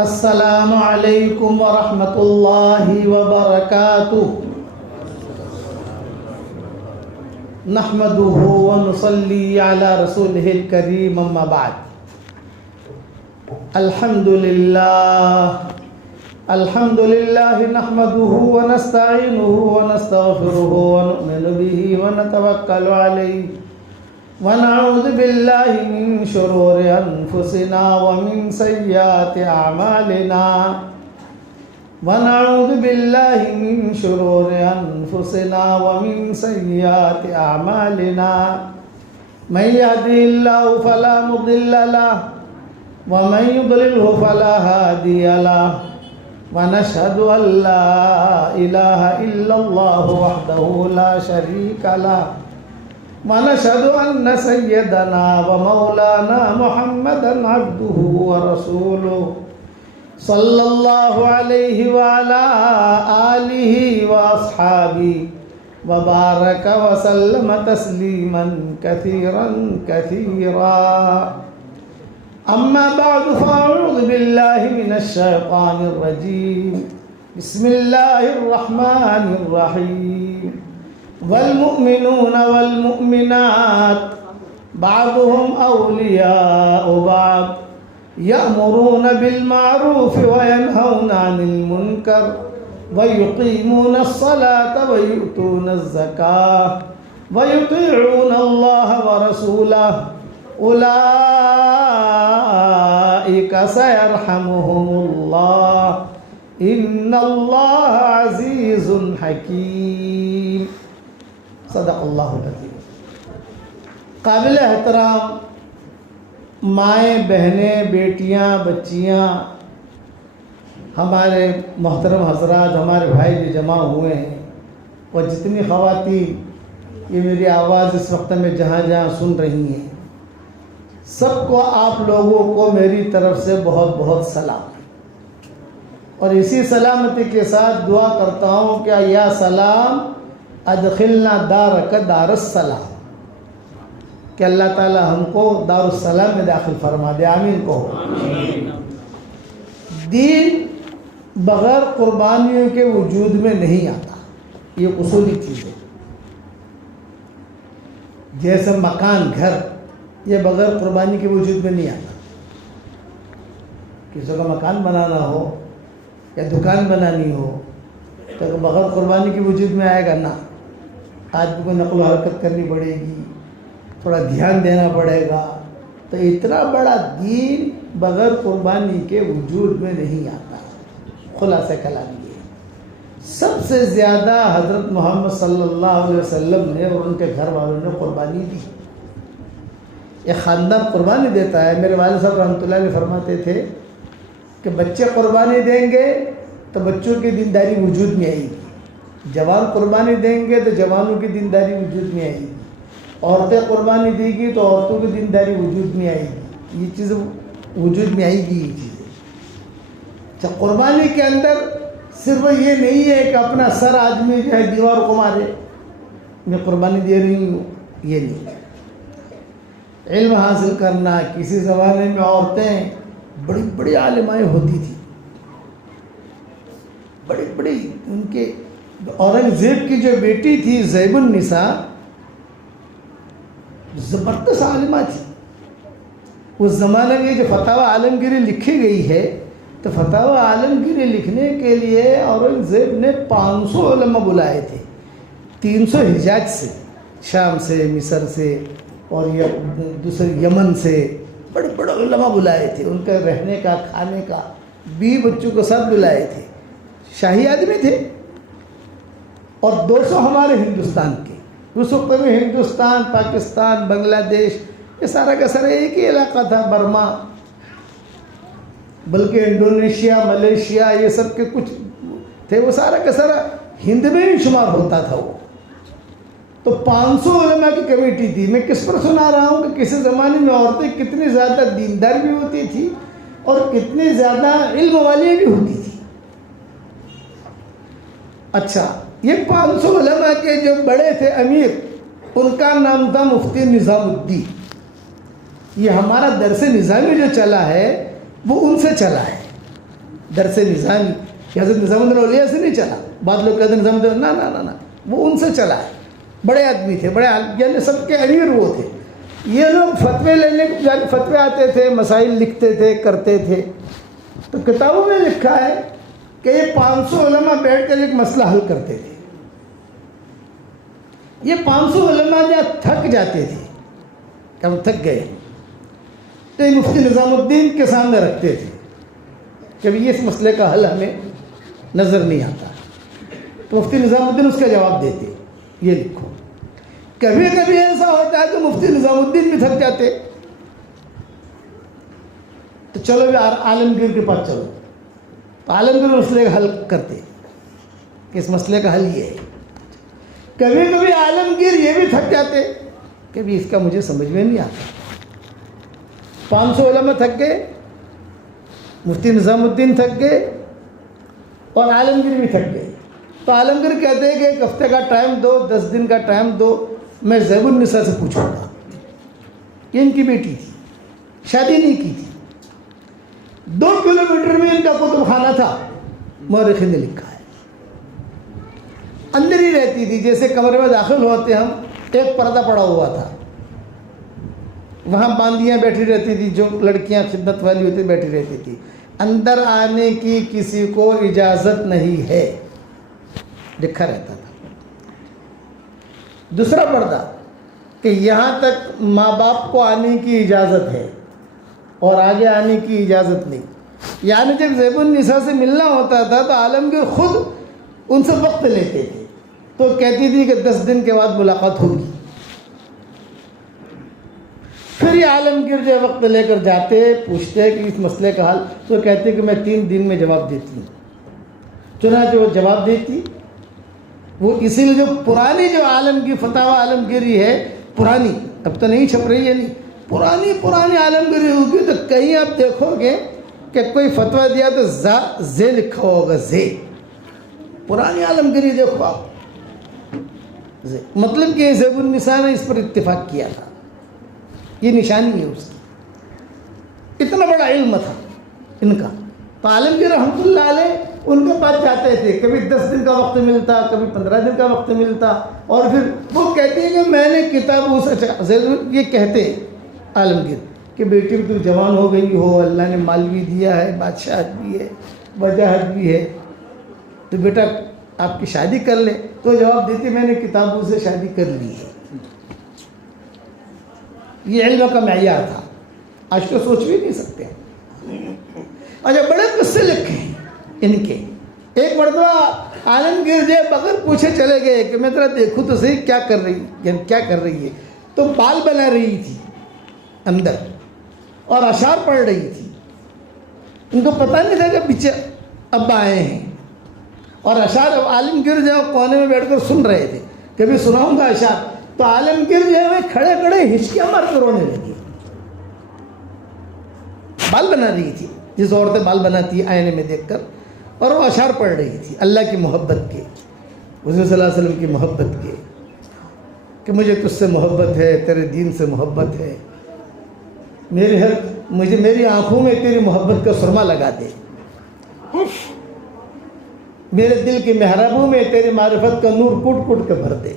السلام علیکم ورحمۃ اللہ وبرکاتہ نحمدہ ونصلی علی رسولہ الکریم اما بعد الحمد للہ نحمدہ ونستعینہ ونستغفرہ ونؤمن بہ ونتوکل علیہ ونعوذ باللہ من شرور انفسنا ومن سیئات اعمالنا من يهده الله فلا مضل له ومن يضلله فلا هادي له ونشهد أن لا إله إلا الله وحده لا شريك له ونشهد أن سيدنا ومولانا محمدا عبده ورسوله صلى الله عليه وعلى آله وأصحابه وبارك وسلم تسليما كثيرا كثيرا أما بعد فأعوذ بالله من الشيطان الرجيم بسم الله الرحمن الرحيم والمؤمنون والمؤمنات بعضهم أولياء بعض يأمرون بالمعروف وينهون عن المنكر ويقيمون الصلاة ويؤتون الزكاة ويطيعون الله ورسوله أولئك سيرحمهم الله إن الله عزيز حكيم صدق اللہ العظیم. قابل احترام مائیں، بہنیں، بیٹیاں، بچیاں، ہمارے محترم حضرات، ہمارے بھائی جو جمع ہوئے ہیں، اور جتنی خواتین یہ میری آواز اس وقت میں جہاں جہاں سن رہی ہیں، سب کو، آپ لوگوں کو میری طرف سے بہت بہت سلام. اور اسی سلامتی کے ساتھ دعا کرتا ہوں کہ یا سلام ادخلنا دارک دار السلام، کہ اللہ تعالی ہم کو دار السلام میں داخل فرما دے. آمین کہو. دین بغیر قربانیوں کے وجود میں نہیں آتا، یہ اصولی چیز ہے. جیسے مکان، گھر، یہ بغیر قربانی کے وجود میں نہیں آتا. کسی کا مکان بنانا ہو یا دکان بنانی ہو تو بغیر قربانی کے وجود میں آئے گا نا. آدمی کو نقل و حرکت کرنی پڑے گی، تھوڑا دھیان دینا پڑے گا. تو اتنا بڑا دین بغیر قربانی کے وجود میں نہیں آتا. خلاصہ کلام یہ سب سے زیادہ حضرت محمد صلی اللہ علیہ وسلم نے اور ان کے گھر والوں نے قربانی دی. یہ خاندان قربانی دیتا ہے. میرے والد صاحب رحمۃ اللہ علیہ فرماتے تھے کہ بچے قربانی دیں گے تو بچوں کی دینداری وجود میں آئے گی، جوان قربانی دیں گے تو جوانوں کی دینداری وجود میں آئے گی، عورتیں قربانی دے گی تو عورتوں کی دینداری وجود میں آئے گی. یہ چیز وجود میں آئے گی. یہ چیزیں اچھا، قربانی کے اندر صرف یہ نہیں ہے کہ اپنا سر آدمی جو ہے دیوار کو مارے میں قربانی دے رہی ہوں، یہ نہیں. علم حاصل کرنا. کسی زمانے میں عورتیں بڑی بڑی عالمائیں ہوتی تھیں، بڑی بڑی. ان کے اورنگزیب کی جو بیٹی تھی زیب النساء، زبردست عالمہ تھی. اس زمانے میں جو فتاوی عالمگیری لکھی گئی ہے، تو فتاوی عالمگیری لکھنے کے لیے اورنگزیب نے 500 علماء بلائے تھے. 300 حجاز سے، شام سے، مصر سے، اور دوسرے یمن سے بڑے بڑے علماء بلائے تھے. ان کا رہنے کا، کھانے کا، 20 بچوں کو ساتھ بلائے تھے. شاہی آدمی تھے. اور 200 ہمارے ہندوستان کے. اس وقت میں ہندوستان، پاکستان، بنگلہ دیش، یہ سارا کا سارا ایک ہی علاقہ تھا. برما، بلکہ انڈونیشیا، ملیشیا، یہ سب کے کچھ تھے. وہ سارا کا سارا ہند میں ہی شمار ہوتا تھا. وہ تو 500 علماء کی کمیٹی تھی. میں کس پر سنا رہا ہوں کہ کسی زمانے میں عورتیں کتنی زیادہ دیندار بھی ہوتی تھی اور کتنی زیادہ علم والی بھی ہوتی تھی. اچھا، یہ 500 علماء کے جو بڑے تھے امیر، ان کا نام تھا مفتی نظام الدین. یہ ہمارا درس نظامی جو چلا ہے وہ ان سے چلا ہے. درس نظامی کہ حضرت نظام الدین اولیاء سے نہیں چلا. بعض لوگ کہتے ہیں نظام الدین نا وہ ان سے چلا ہے. بڑے آدمی تھے, بڑے یعنی سب کے امیر وہ تھے. یہ لوگ فتوے لینے فتوے آتے تھے, مسائل لکھتے تھے, کرتے تھے. تو کتابوں میں لکھا ہے کہ یہ 500 علماء بیٹھ کر ایک مسئلہ حل کرتے تھے. یہ 500 علماء جب تھک جاتے تھے کہ ہم تھک گئے تو یہ مفتی نظام الدین کے سامنے رکھتے تھے کہ یہ اس مسئلے کا حل ہمیں نظر نہیں آتا. تو مفتی نظام الدین اس کا جواب دیتے, یہ لکھو. کبھی کبھی ایسا ہوتا ہے کہ مفتی نظام الدین بھی تھک جاتے تو چلو بھی عالمگیر کے پاس چلو. تو عالمگیر مسئلے کا حل کرتے کہ اس مسئلے کا حل یہ ہے. کبھی کبھی عالمگیر یہ بھی تھک جاتے کہ بھی اس کا مجھے سمجھ میں نہیں آتا. 500 علماء تھک گئے, مفتی نظام الدین تھک گئے اور عالمگیر بھی تھک گئے. تو عالمگیر کہتے ہیں کہ 1 ہفتے کا ٹائم دو, 10 دن کا ٹائم دو, میں زیب النساء سے پوچھوں گا. یہ ان کی بیٹی تھی, شادی نہیں کی تھی. 2 کلومیٹر میں ان کا کتب خانہ تھا. مورخین نے لکھا ہے اندر ہی رہتی تھی. جیسے کمرے میں داخل ہوتے ہم, ایک پردہ پڑا ہوا تھا, وہاں باندیاں بیٹھی رہتی تھی, جو لڑکیاں خدمت والی ہوتی بیٹھی رہتی تھی. اندر آنے کی کسی کو اجازت نہیں ہے, لکھا رہتا تھا. دوسرا پردہ کہ یہاں تک ماں باپ کو آنے کی اجازت ہے اور آگے آنے کی اجازت نہیں. یعنی جب زیب النساء سے ملنا ہوتا تھا تو عالمگیر خود ان سے وقت لیتے تھے. تو کہتی تھی کہ 10 دن کے بعد ملاقات ہوگی. پھر یہ عالمگیر جو وقت لے کر جاتے, پوچھتے کہ اس مسئلے کا حل, تو کہتے کہ میں 3 دن میں جواب دیتی ہوں. چنانچہ وہ جواب دیتی. وہ اسی لیے جو پرانی جو عالمگیر فتاوی عالمگیری ہے, پرانی, اب تو نہیں چھپ رہی ہے, نہیں, پرانی عالمگیری ہوگی تو کہیں آپ دیکھو گے کہ کوئی فتویٰ دیا تو زے لکھا ہوگا, زے. پرانی عالمگیری دیکھو آپ, مطلب کہ زیب النساء نے اس پر اتفاق کیا تھا. یہ نشانی ہے اس کی. اتنا بڑا علم تھا ان کا. تو عالمگیر رحمۃ اللہ علیہ ان کے پاس جاتے تھے. کبھی 10 دن کا وقت ملتا, کبھی 15 دن کا وقت ملتا. اور پھر وہ کہتے ہیں کہ میں نے کتاب یہ کہتے عالمگیر کہ بیٹی تو جوان ہو گئی ہو, اللہ نے مال بھی دیا ہے, بادشاہت بھی ہے, وجاہت بھی ہے, تو بیٹا آپ کی شادی کر لے. تو جواب دیتی میں نے کتابوں سے شادی کر لی ہے. یہ علم کا معیار تھا, آج تو سوچ بھی نہیں سکتے. اچھا, بڑے قصے لکھے ہیں ان کے. ایک مرتبہ عالمگیر جو بغیر پوچھے چلے گئے کہ میں ذرا دیکھوں تو صحیح کیا کر رہی ہے. تو بال بنا رہی تھی اندر اور اشعار پڑھ رہی تھی. ان کو پتہ نہیں تھا کہ پیچھے ابا آئے ہیں. اور اشعار عالمگیر جو کونے میں بیٹھ کر سن رہے تھے, کبھی سناؤں گا اشعار. تو عالمگیر جو ہے کھڑے کھڑے ہچکیاں مار کر رونے لگی. بال بنا رہی تھی جس عورتیں بال بناتی ہے آئینے میں دیکھ کر, اور وہ اشعار پڑھ رہی تھی اللہ کی محبت کے, حضور صلی اللہ علیہ وسلم کی محبت کے, کہ مجھے تجھ سے محبت ہے, تیرے دین سے محبت ہے, میری آنکھوں میں تیری محبت کا سرما لگا دے, میرے دل کے محرابوں میں تیری معرفت کا نور کوٹ کوٹ کے بھر دے.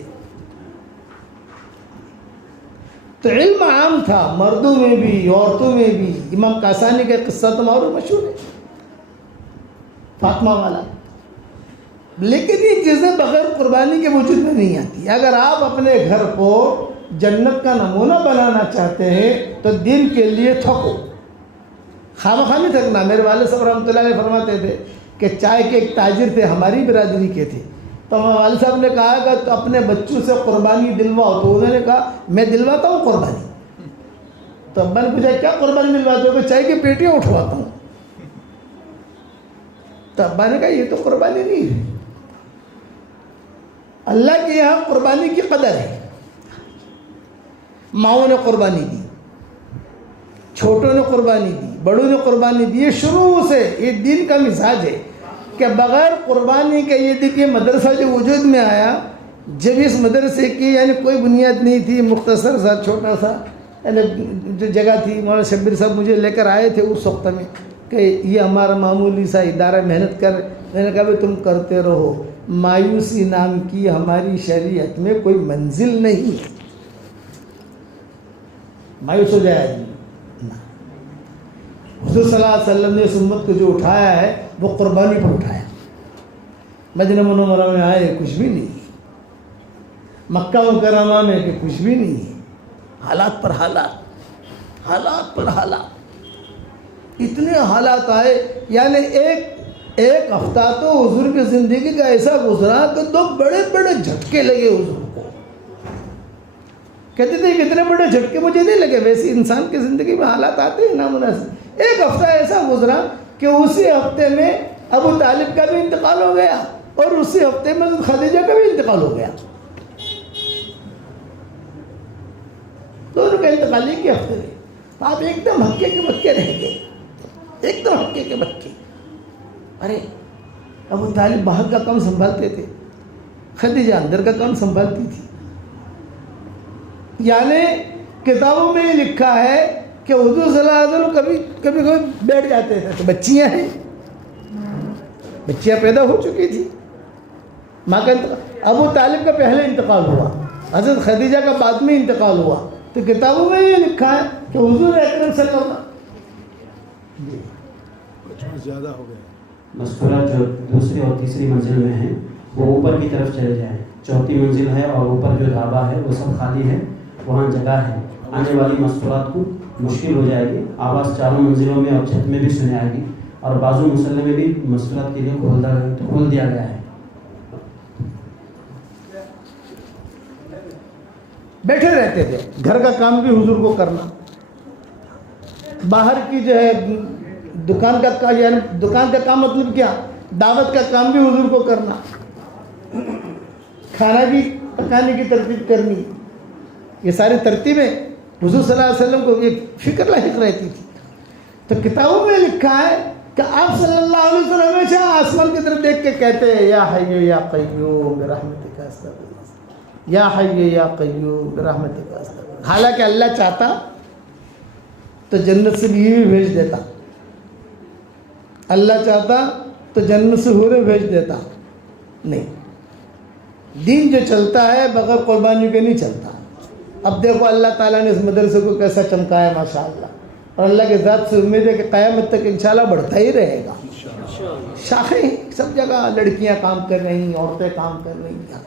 تو علم عام تھا, مردوں میں بھی عورتوں میں بھی. امام کاسانی کا قصہ تو معروف مشہور ہے, فاطمہ والا. لیکن یہ چیزیں بغیر قربانی کے وجود میں نہیں آتی. اگر آپ اپنے گھر کو جنت کا نمونہ بنانا چاہتے ہیں تو دین کے لیے تھکو, خواہ نہیں تھکنا. میرے والد صاحب رحمۃ اللہ علیہ فرماتے تھے کہ چائے کے ایک تاجر تھے, ہماری برادری کے تھے. تو والد صاحب نے کہا کہ تو اپنے بچوں سے قربانی دلواؤ. تو انہوں نے کہا میں دلواتا ہوں قربانی. تو ابا نے پوچھا کیا قربانی دلواتے ہو؟ کہ چائے کی پیٹیاں اٹھواتا ہوں. تو ابا نے کہا یہ تو قربانی نہیں ہے, اللہ کے یہاں قربانی کی قدر ہے. ماؤں نے قربانی دی, چھوٹوں نے قربانی دی, بڑوں نے قربانی دی. یہ شروع سے یہ دین کا مزاج ہے کہ بغیر قربانی کے. یہ دیکھیے مدرسہ جو وجود میں آیا, جب اس مدرسے کی یعنی کوئی بنیاد نہیں تھی, مختصر سا چھوٹا سا یعنی جو جگہ تھی, مولانا شبیر صاحب مجھے لے کر آئے تھے اس وقت میں, کہ یہ ہمارا معمولی سا ادارہ محنت کر. میں نے کہا بھائی تم کرتے رہو, مایوسی نام کی ہماری شریعت میں کوئی منزل نہیں ہے. مایوس ہو جائے آدمی نہ. حضور صلی اللہ علیہ وسلم نے اس امت کو جو اٹھایا ہے وہ قربانی پر اٹھایا. مدینہ منورہ میں آئے کچھ بھی نہیں, مکہ مکرمہ میں کہ کچھ بھی نہیں ہے, حالات پر حالات, حالات پر حالات, اتنے حالات آئے. یعنی ایک ہفتہ تو حضور کی زندگی کا ایسا گزرا کہ دو بڑے بڑے جھٹکے لگے حضور کو. کہتے تھے کتنے بڑے جھٹکے مجھے نہیں لگے, ویسے انسان کی زندگی میں حالات آتے ہیں نامناسب. ایک ہفتہ ایسا گزرا کہ اسی ہفتے میں ابو طالب کا بھی انتقال ہو گیا اور اسی ہفتے میں خدیجہ کا بھی انتقال ہو گیا. دونوں کا انتقال ایک ہی ہفتے میں. آپ ایک دم ہکے کے بکے رہ گئے, ایک دم ہکے کے بکے. ارے ابو طالب باہر کا کام سنبھالتے تھے, خدیجہ اندر کا کام سنبھالتی تھی. یعنی کتابوں میں یہ لکھا ہے کہ حضور صلی اللہ علیہ وسلم کبھی بیٹھ جاتے تھے تو بچیاں ہیں, بچیاں پیدا ہو چکی تھی. ماں کا ابو طالب کا پہلے انتقال ہوا, حضرت خدیجہ کا بعد میں انتقال ہوا. تو کتابوں میں یہ لکھا ہے کہ حضور اکرم صلی اللہ علیہ وسلم زیادہ ہو گیا. مستورات جو دوسری اور تیسری منزل میں ہیں وہ اوپر کی طرف چلے جائیں. چوتھی منزل ہے اور اوپر جو ڈھابا ہے وہ سب خالی ہے, وہاں جگہ ہے. آنے والی مستورات کو مشکل ہو جائے گی. آواز چاروں منزلوں میں اور چھت میں بھی سنے آئے گی, اور بازو مسلح میں بھی مستورات کے لیے کھول دیا گیا ہے. بیٹھے رہتے تھے. گھر کا کام بھی حضور کو کرنا, باہر کی جو ہے دکان کا, یعنی دکان کا کام مطلب کیا, دعوت کا کام بھی حضور کو کرنا, کھانا بھی پکانے کی ترتیب کرنی. یہ ساری ترتیبیں حضور صلی اللہ علیہ وسلم کو ایک فکر لاحق رہتی تھی. تو کتابوں میں لکھا ہے کہ آپ صلی اللہ علیہ وسلم ہمیشہ آسمان کی طرف دیکھ کے کہتے ہیں یا حی یا قیوم برحمتک استغیث, یا حی یا قیوم برحمتک استغیث. حالانکہ اللہ چاہتا تو جنت سے بیوی بھیج دیتا, اللہ چاہتا تو جنت سے حوریں بھیج دیتا. نہیں, دین جو چلتا ہے بغیر قربانیوں کے نہیں چلتا. اب دیکھو اللہ تعالیٰ نے اس مدرسے کو کیسا چمکایا ہے ماشاءاللہ, اور اللہ کے ذات سے امید ہے کہ قیامت تک انشاءاللہ بڑھتا ہی رہے گا. شاخیں سب جگہ لڑکیاں کام کر رہی, عورتیں کام کر رہی ہیں.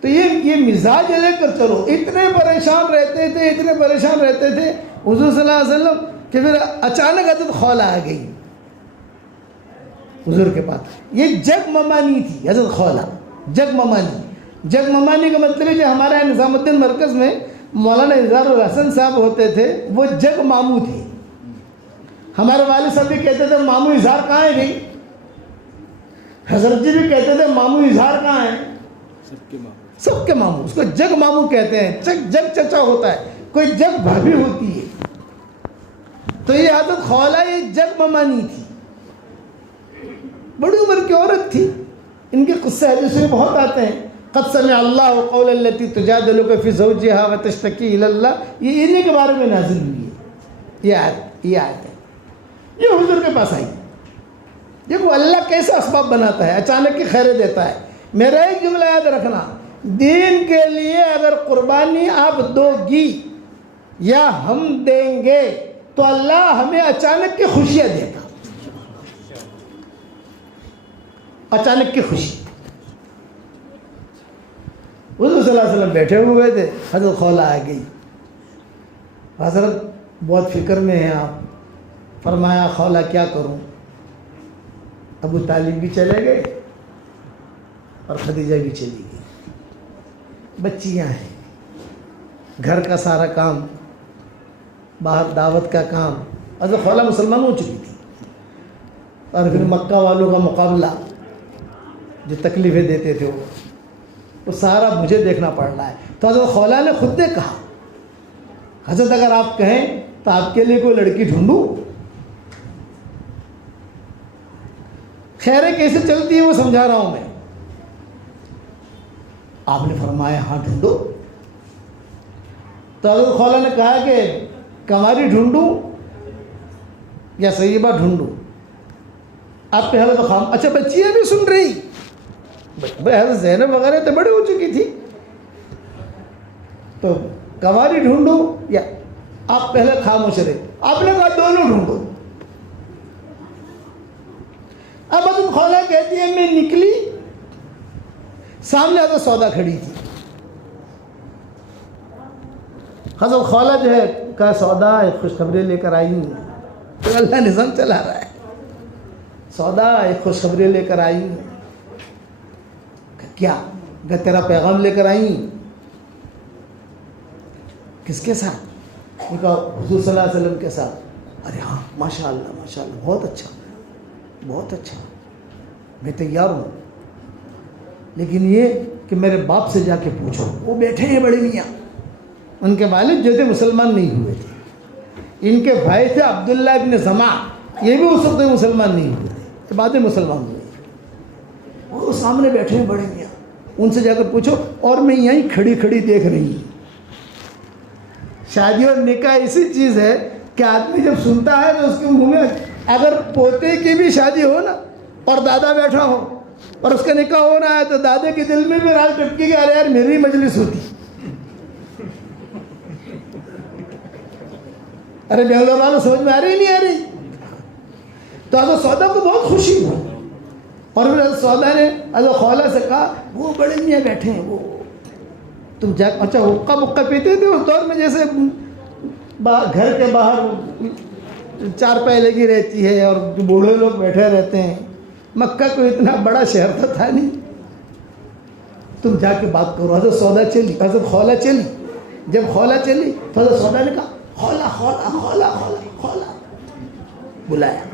تو یہ مزاج لے کر چلو. اتنے پریشان رہتے تھے حضور صلی اللہ علیہ وسلم کہ پھر اچانک حضرت خولا آ گئی حضور کے پاس. یہ جگ ممانی تھی حضرت خولا, جگ ممانی کا مطلب ہے کہ ہمارے یہاں نظام الدین مرکز میں مولانا اظہار الحسن صاحب ہوتے تھے, وہ جگ ماموں تھے. ہمارے والد صاحب بھی کہتے تھے ماموں اظہار کہاں ہے گئی, حضرت جی بھی کہتے تھے ماموں اظہار کہاں ہے, سب کے ماموں. اس کو جگ ماموں کہتے ہیں. جگ چچا ہوتا ہے, کوئی جگ بھابھی ہوتی ہے. تو یہ حضرت خولا یہ جگ ممانی تھی, بڑی عمر کی عورت تھی. ان کے قصے حدیث میں بہت آتے ہیں. قد سمع اللہ قول التي تجادلك في زوجها وتشتكي الى اللہ, یہ انہی کے بارے میں نازل ہوئی ہے یہ آیت ہے. یہ حضور کے پاس آئی. دیکھو اللہ کیسے اسباب بناتا ہے, اچانک کی خیریں دیتا ہے. میرا ایک جملہ یاد رکھنا, دین کے لیے اگر قربانی آپ دو گی یا ہم دیں گے تو اللہ ہمیں اچانک کی خوشیاں دے گا, اچانک کی خوشی. حضور صلی اللہ علیہ وسلم بیٹھے ہوئے تھے, حضرت خولا آ گئی. حضرت بہت فکر میں ہیں آپ. فرمایا خولا کیا کروں. ابو طالب بھی چلے گئے اور خدیجہ بھی چلی گئی. بچیاں ہیں, گھر کا سارا کام, باہر دعوت کا کام. حضرت خولا مسلمان ہو چکی تھی, اور پھر مکہ والوں کا مقابلہ جو تکلیفیں دیتے تھے وہ سارا مجھے دیکھنا پڑ رہا ہے. تو حضرت خولا نے خود نے کہا حضرت اگر آپ کہیں تو آپ کے لیے کوئی لڑکی ڈھونڈوں. خیریں کیسے چلتی ہیں وہ سمجھا رہا ہوں میں. آپ نے فرمایا ہاں ڈھونڈو. تو حضرت خولا نے کہا کہ کماری ڈھونڈوں یا سیبہ ڈھونڈوں. آپ پہ حضرت خام, اچھا بچیاں بھی سن رہی, بھائی حضرت زینب وغیرہ تو بڑی ہو چکی تھی, تو کنواری ڈھونڈو یا آپ پہلے خاموش رہے؟ آپ نے کہا دونوں ڈھونڈو. اب حضرت خولہ کہتی ہے میں نکلی, سامنے حضرت سودا کھڑی تھی. حضرت خولہ جو ہے کہا سودا ایک خوشخبری لے کر آئی ہوں. تو اللہ نظام چلا رہا ہے, سودا ایک خوشخبری لے کر آئی ہوں. کیا؟ کہ تیرا پیغام لے کر آئی ہوں. کس کے ساتھ؟ کہا حضور صلی اللہ علیہ وسلم کے ساتھ. ارے ہاں ماشاء اللہ بہت اچھا بہت اچھا, میں تیار ہوں, لیکن یہ کہ میرے باپ سے جا کے پوچھو, وہ بیٹھے ہیں بڑے میاں. ان کے والد جو تھے مسلمان نہیں ہوئے تھے, ان کے بھائی تھے عبداللہ ابن زمع, یہ بھی اس وقت مسلمان نہیں ہوئے تھے, بعد میں مسلمان ہوئے. وہ سامنے بیٹھے ہیں بڑے میاں, ان سے جا کر پوچھو. اور میں یہیں کھڑی کھڑی دیکھ رہی ہوں. شادی اور نکاح ایسی چیز ہے کہ آدمی جب سنتا ہے تو اس کے منہ میں, اگر پوتے کی بھی شادی ہو نا اور دادا بیٹھا ہو اور اس کا نکاح ہو رہا ہے تو دادے کے دل میں بھی راز ٹپکی کہ ارے یار میری مجلس ہوتی. ارے بنگلور والوں سمجھ میں آ رہی نہیں آ رہی. تو حضرت سودا کو بہت خوشی ہوئی, اور پھر حضرت سودا نے حضرت خولہ سے کہا وہ بڑے میاں بیٹھے ہیں, وہ تم جا. اچھا حقہ بقہ پیتے تھے اس دور میں, جیسے گھر کے باہر چارپائی لگی رہتی ہے اور بوڑھے لوگ بیٹھے رہتے ہیں. مکہ کو اتنا بڑا شہر تو تھا نہیں, تم جا کے بات کرو. حضرت سودا چلی, حضرت خولہ چلی. جب خولہ چلی تو حضرت سودا نے کہا خولہ خولہ خولہ خولہ خولہ بلایا,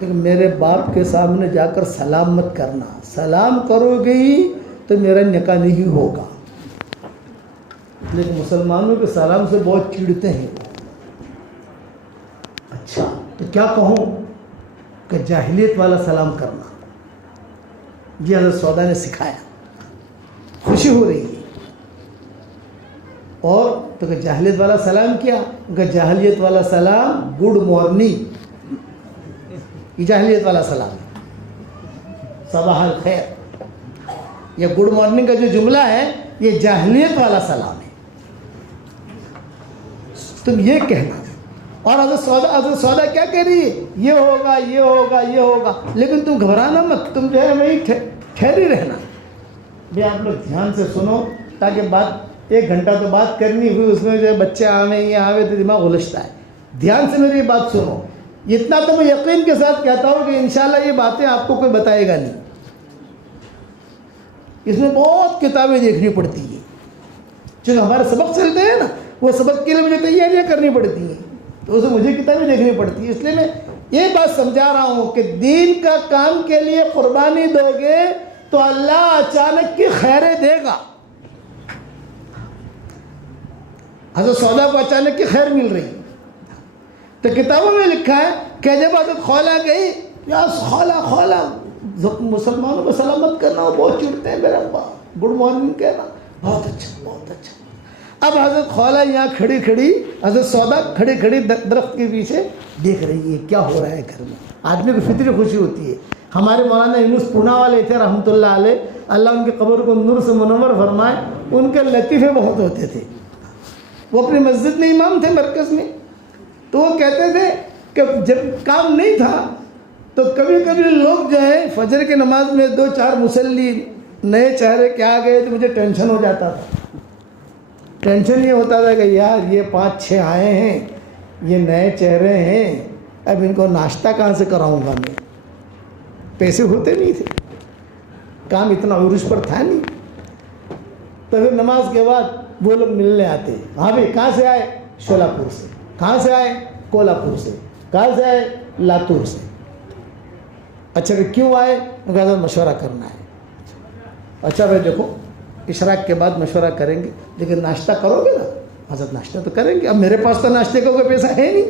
لیکن میرے باپ کے سامنے جا کر سلام مت کرنا, سلام کرو گی تو میرا نکاح نہیں ہوگا. لیکن مسلمانوں کے سلام سے بہت چڑھتے ہیں. اچھا تو کیا کہوں کہ جاہلیت والا سلام کرنا, یہ حضرت سودا نے سکھایا. خوشی ہو رہی ہے. اور تو کہ جاہلیت والا سلام کیا, کہ جاہلیت والا سلام گڈ مارننگ, یہ جاہلیت والا سلام ہے, صباح الخیر. یہ گڈ مارننگ کا جو جملہ ہے یہ جاہلیت والا سلام ہے. تم یہ کہنا. اور حضرت سودا کیا کہہ رہی ہے, یہ ہوگا یہ ہوگا یہ ہوگا, لیکن تم گھبرانا مت, تم جو ہے وہی ٹھہری رہنا. بھی آپ لوگ دھیان سے سنو, تاکہ بات 1 گھنٹہ تو بات کرنی ہوئی, اس میں جو ہے بچے آویں یہ آویں تو دماغ الجھتا ہے. دھیان سے میری بات سنو. اتنا تو میں یقین کے ساتھ کہتا ہوں کہ انشاءاللہ یہ باتیں آپ کو کوئی بتائے گا نہیں. اس میں بہت کتابیں دیکھنی پڑتی ہیں, چونکہ ہمارے سبق چلتے ہیں نا, وہ سبق کے لیے مجھے تیاریاں کرنی پڑتی ہیں, تو اسے مجھے کتابیں دیکھنی پڑتی ہیں. اس لیے میں یہ بات سمجھا رہا ہوں کہ دین کا کام کے لیے قربانی دو گے تو اللہ اچانک کی خیریں دے گا. حضرت سودا کو اچانک کی خیر مل رہی. تو کتابوں میں لکھا ہے کہ جب حضرت خولہ گئی, یا خولہ خولہ مسلمانوں کو سلامت کرنا, وہ بہت چڑھتے ہیں میرا ابا, گڈ مارننگ کہنا, بہت اچھا بہت اچھا. اب حضرت خولہ یہاں کھڑی کھڑی, حضرت سودا کھڑی کھڑی درخت کے پیچھے دیکھ رہی ہے کیا ہو رہا ہے گھر میں. آدمی کو فطری خوشی ہوتی ہے. ہمارے مولانا یونس پونا والے تھے رحمۃ اللہ علیہ, اللہ ان کی قبر کو نور سے منور فرمائے. ان کے لطیفے بہت ہوتے تھے. وہ اپنی مسجد میں امام تھے مرکز میں, تو وہ کہتے تھے کہ جب کام نہیں تھا تو کبھی کبھی لوگ جو ہے فجر کی نماز میں 2-4 مصلی نئے چہرے کے آ گئے تو مجھے ٹینشن ہو جاتا تھا. ٹینشن یہ ہوتا تھا کہ یار یہ 5-6 آئے ہیں, یہ نئے چہرے ہیں, اب ان کو ناشتہ کہاں سے کراؤں گا میں. پیسے ہوتے نہیں تھے, کام اتنا عروج پر تھا نہیں. تو پھر نماز کے بعد وہ لوگ ملنے آتے. ہاں بھائی کہاں سے آئے؟ شولاپور سے. کہاں سے آئے؟ کولہاپور سے. کہاں سے آئے؟ لاتور سے. اچھا کہ کیوں آئے؟ حضرت مشورہ کرنا ہے. اچھا بھائی دیکھو اشراق کے بعد مشورہ کریں گے, لیکن ناشتہ کرو گے نا؟ حضرت ناشتہ تو کریں گے. اب میرے پاس تو ناشتے کا کوئی پیسہ ہے نہیں.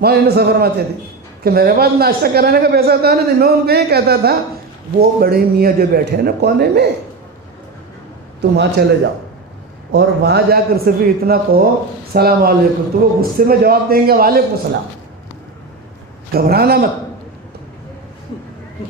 مولانا سفر فرماتے تھے کہ میرے پاس ناشتہ کرانے کا پیسہ تھا نہیں. میں ان کو یہ کہتا تھا وہ بڑے میاں جو بیٹھے ہیں نا کونے میں, تم وہاں چلے جاؤ اور وہاں جا کر صرف اتنا کہو السلام علیکم, تو وہ غصے میں جواب دیں گے وعلیکم السلام. گھبرانا مت.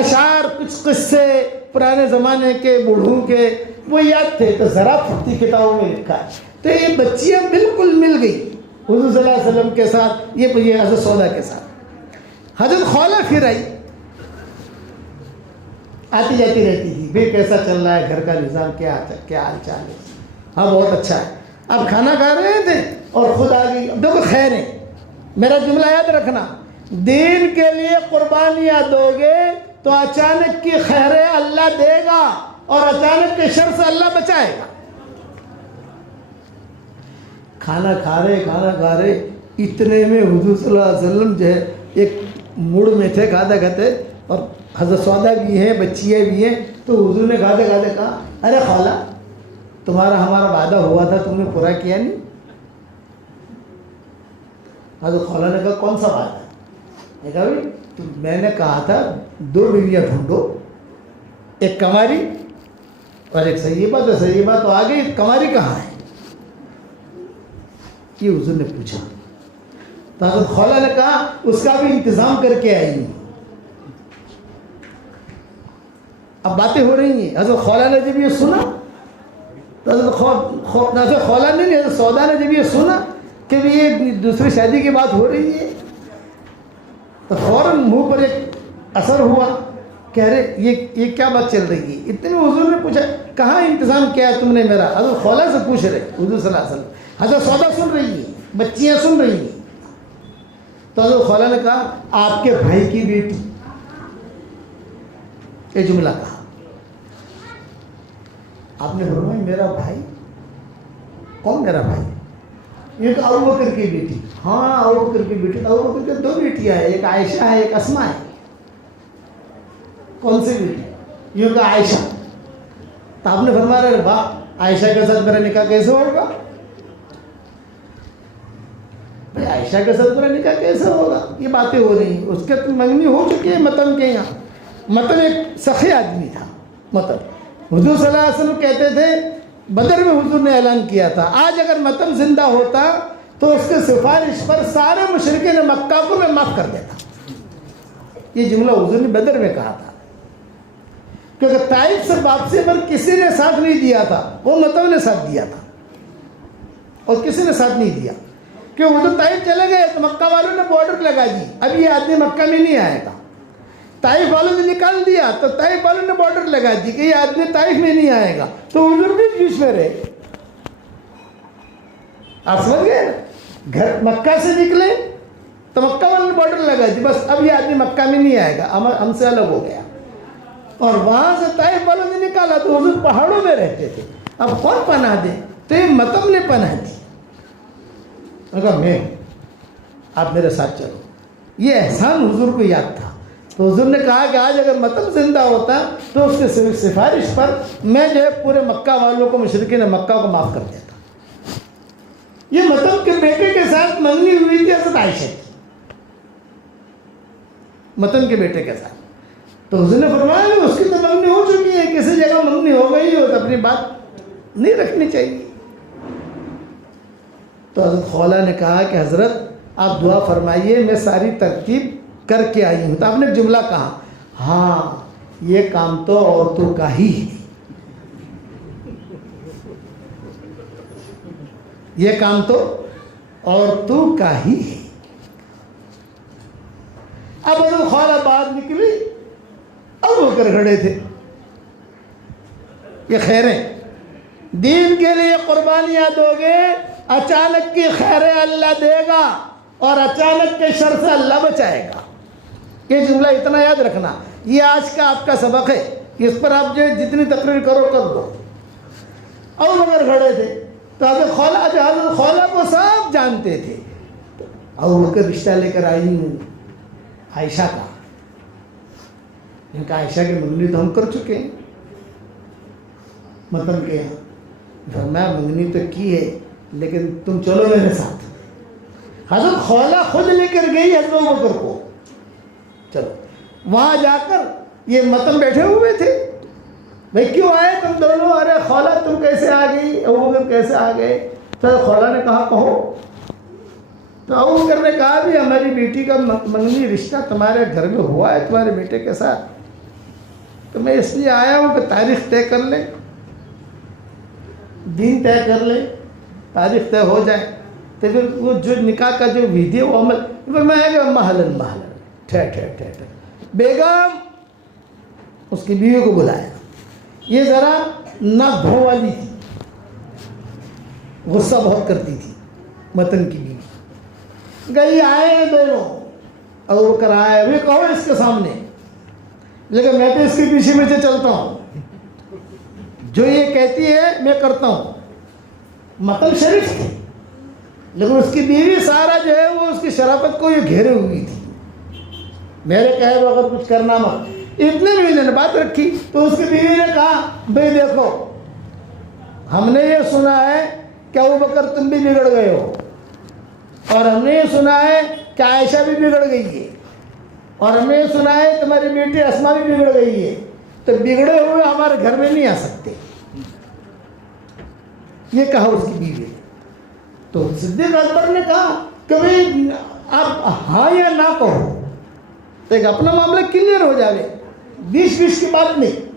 اشعار کچھ قصے پرانے زمانے کے بوڑھوں کے وہ یاد تھے، تو ذرا پھٹتی کتابوں میں لکھا ہے. تو یہ بچیاں بالکل مل گئی حضور صلی اللہ علیہ وسلم کے ساتھ، یہ حضرت سودا کے ساتھ. حضرت خولہ پھر آئی، آتی جاتی رہتی تھی، بھئی کیسا چل رہا ہے گھر کا نظام، کیا حال چال ہے؟ ہاں بہت اچھا ہے. اب کھانا کھا رہے تھے اور خود آ گئی. اب دیکھو خیر ہے، میرا جملہ یاد رکھنا، دین کے لیے قربانیاں دو گے تو اچانک کی خیریں اللہ دے گا اور اچانک کے شر سے اللہ بچائے گا. کھانا کھا رہے اتنے میں حضور صلی اللہ علیہ وسلم جو ہے ایک موڑ میں تھے کھاتے کھاتے، اور حضرت سودا بھی ہیں، بچیاں بھی ہیں. تو حضور نے کھاتے کھاتے کہا ارے خالہ تمہارا ہمارا وعدہ ہوا تھا تم نے پورا کیا نہیں. حضرت خالہ نے کہا کون سا وعدہ؟ نے کہا بھائی میں نے کہا تھا 2 بیویاں ڈھونڈو، ایک کنواری اور ایک سیبہ. تو سیبہ تو آ گئی، کنواری کہاں ہے؟ یہ حضور نے پوچھا. تو حضرت خالہ نے کہا اس کا بھی انتظام کر کے آئی ہوں. اب باتیں ہو رہی ہیں. حضرت خالہ نے جب یہ سنا تو حضرت خالہ نے حضرت سودا نے جب یہ سنا کہ یہ دوسری شادی کی بات ہو رہی ہے تو فوراً منہ پر ایک اثر ہوا کہ ارے یہ کیا بات چل رہی ہے. اتنے میں حضور نے پوچھا کہاں انتظام کیا ہے تم نے میرا؟ حضرت خالہ سے پوچھ رہے حضور صلی اللہ علیہ وسلم. حضرت سودا سن رہی ہے، بچیاں سن رہی ہیں. تو حضرت خالہ نے کہا آپ کے بھائی کی بیٹی، یہ جملہ کہا. آپ نے فرمایا میرا بھائی؟ کون میرا بھائی؟ یہ کہ ابو بکر کی بیٹی. ہاں ابو بکر کی بیٹی. ابو بکر کی 2 بیٹیاں ہیں، ایک عائشہ ہے ایک اسماء ہے. کون سی بیٹی؟ یہ کہ عائشہ. تو آپ نے فرمایا ارے واہ، عائشہ کے ساتھ میرا نکاح کیسے ہوگا؟ بھائی عائشہ کے ساتھ میرا نکاح کیسے ہوگا؟ یہ باتیں ہو رہی ہیں. اس کے تو منگنی ہو چکی ہے متن کے یہاں. متن ایک سخی آدمی تھا. متن حضور صلی اللہ علیہ وسلم کہتے تھے، بدر میں حضور نے اعلان کیا تھا آج اگر متن زندہ ہوتا تو اس کے سفارش پر سارے مشرکین مکہ کو میں معاف کر دیتا. یہ جملہ حضور نے بدر میں کہا تھا، کیونکہ طائف سے واپسی پر کسی نے ساتھ نہیں دیا تھا، وہ متن نے ساتھ دیا تھا اور کسی نے ساتھ نہیں دیا. کہ حضور طائف چلے گئے تو مکہ والوں نے بارڈر لگا دی، اب یہ آدمی مکہ میں نہیں آئے گا. طائف والوں نے نکال دیا تو طائف والوں نے بارڈر لگا دی کہ یہ آدمی طائف میں نہیں آئے گا. تو حضور بھی بیچ میں رہے. آپ سمجھ گئے نا، گھر مکہ سے نکلے تو مکہ والوں نے بارڈر لگا دی، بس اب یہ آدمی مکہ میں نہیں آئے گا، ہم سے الگ ہو گیا. اور وہاں سے طائف والوں نے نکالا تو حضور پہاڑوں میں رہتے تھے. اب کون پناہ دے؟ تو یہ متم نے پناہ دی. کہا میں، آپ میرے ساتھ چلو. یہ احسان حضور کو یاد تھا. تو حضور نے کہا کہ آج اگر متم زندہ ہوتا تو اس کے سفارش پر میں جو ہے پورے مکہ والوں کو، مشرکین مکہ کو معاف کر دیتا. یہ متم کے بیٹے کے ساتھ منگنی ہوئی تھی حضرت عائشہ کی، متم کے بیٹے کے ساتھ. تو حضور نے فرمایا اس کی تو منگنی ہو چکی ہے، کسی جگہ منگنی ہو گئی ہو تو اپنی بات نہیں رکھنی چاہیے. تو حضرت خولہ نے کہا کہ حضرت آپ دعا فرمائیے، میں ساری ترتیب کر کے آئی ہوں. تو آپ نے ایک جملہ کہا، ہاں یہ کام تو عورتوں کا ہی ہے، یہ کام تو عورتوں کا ہی ہے. اب حضرت خولہ باہر نکلی، ابو بکر کھڑے تھے. یہ خیریں، دین کے لیے قربانیاں دو گے، اچانک کی خیریں اللہ دے گا اور اچانک کے شر سے اللہ بچائے گا. یہ جملہ اتنا یاد رکھنا. یہ آج کا آپ کا سبق ہے، اس پر آپ جو جتنی تقریر کرو کر دو. ابو بکر کھڑے تھے تو حضرت خولہ کو سب جانتے تھے. ابو بکر رشتہ لے کر آئی ہوں عائشہ کا. ان کا عائشہ کی منگنی تو ہم کر چکے ہیں مطلب کہ فرمایا منگنی تو کی ہے لیکن تم چلو میرے ساتھ. حضرت خولہ خود لے کر گئی حضرت ابو بکر کو. چلو وہاں جا کر یہ متم بیٹھے ہوئے تھے، بھائی کیوں آئے تم دونوں؟ ارے خولہ تم کیسے آ گئی، ابو بکر کیسے آ گئے؟ تو خولہ نے کہا کہو. تو ابو بکر نے کہا بھی ہماری بیٹی کا منگنی رشتہ تمہارے گھر میں ہوا ہے تمہارے بیٹے کے ساتھ. تو میں اس لیے آیا ہوں کہ تاریخ طے کر لیں، دین طے کر لیں، تاریخ طے ہو جائے تو پھر وہ جو نکاح کا جو ویدھی وہ عمل، پھر میں آئے گا محلن ٹھہر بیگم اس کی بیوی کو بلایا، یہ ذرا نہ دھو والی تھی، غصہ بہت کرتی تھی، متن کی بیوی گئی، آئے ہیں دونوں، ابو بکر آئے، بھی کہو اس کے سامنے، لیکن میں تو اس کے پیچھے پیچھے چلتا ہوں، جو یہ کہتی ہے میں کرتا ہوں، متن شریف تھی لیکن اس کی بیوی سارا جو ہے وہ اس کی شرافت کو یہ گھیرے ہوئی تھی، میرے کہے بغیر کچھ کرنا مت، اتنے بھی انہوں نے بات رکھی تو اس کی بیوی نے کہا بھئی دیکھو ہم نے یہ سنا ہے کہ ابو بکر تم بھی بگڑ گئے ہو، اور ہم نے یہ سنا ہے کہ عائشہ بھی بگڑ گئی ہے، اور ہم نے یہ سنا ہے تمہاری بیٹی اسما بھی بگڑ گئی ہے، تو بگڑے ہوئے ہمارے گھر میں نہیں آ سکتے، یہ کہا اس کی بیوی نے۔ تو صدیق اکبر نے کہا کہ بھئی آپ ہاں یا نہ کہو، ایک اپنا معاملہ کلیئر ہو جاوے، بیچ کی بات نہیں۔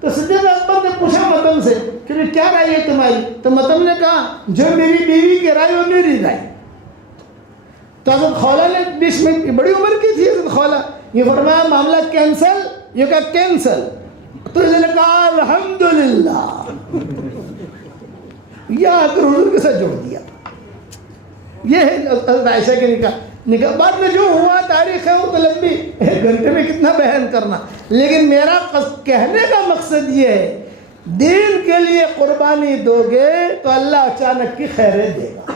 تو صدیق اکبر نے پوچھا متن سے کہ کیا رائے ہے تمہاری؟ تو متن نے کہا جو میری بیوی کی رائے وہ میری رائے۔ تو حضرت خولہ نے بیچ میں، بڑی عمر کی تھی حضرت خولہ، یہ فرمایا معاملہ کینسل، یہ کہا کینسل، تو اس نے کہا الحمدللہ، یہ آ کر حضور کے ساتھ جوڑ دیا۔ یہ ہے حضرت عائشہ کے نکاح۔ بعد میں جو ہوا تاریخ ہے وہ تو لمبی، ایک گھنٹے میں کتنا بیان کرنا، لیکن میرا کہنے کا مقصد یہ ہے دین کے لیے قربانی دو گے تو اللہ اچانک کی خیریں دے گا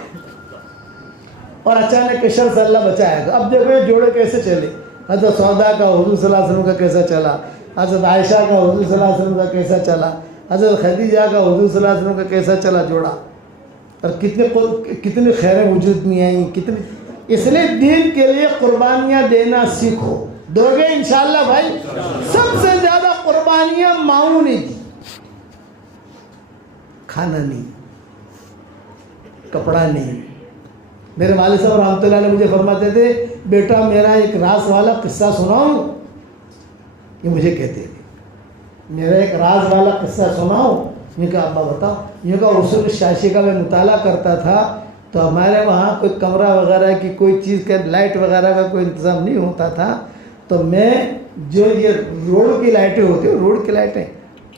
اور اچانک کے شر سے اللہ بچائے گا۔ اب دیکھو یہ جوڑے کیسے چلے، حضرت سودا کا حضور صلی اللہ علیہ وسلم کا کیسا چلا، حضرت عائشہ کا حضور صلی اللہ علیہ وسلم کا کیسا چلا، حضرت خدیجہ کا حضور صلی اللہ علیہ وسلم کا کیسا چلا جوڑا، اور کتنی خیریں وجود میں آئیں، کتنی۔ اس لیے دین کے لیے قربانیاں دینا سیکھو، دو گے انشاءاللہ بھائی۔ سب سے زیادہ قربانیاں ماؤں نے دی، کھانا نہیں، کپڑا نہیں۔ میرے والد صاحب رحمۃ اللہ علیہ مجھے فرماتے تھے بیٹا میرا ایک راز والا قصہ سناؤں، یہ مجھے کہتے تھے میرا ایک راز والا قصہ سناؤں، یہ کہا ابا بتاؤ، یہ کہا اصول شاشی کا میں مطالعہ کرتا تھا تو ہمارے وہاں کوئی کمرہ وغیرہ کی کوئی چیز کا لائٹ وغیرہ کا کوئی انتظام نہیں ہوتا تھا، تو میں جو یہ روڈ کی لائٹیں ہوتی ہیں، روڈ کی لائٹیں،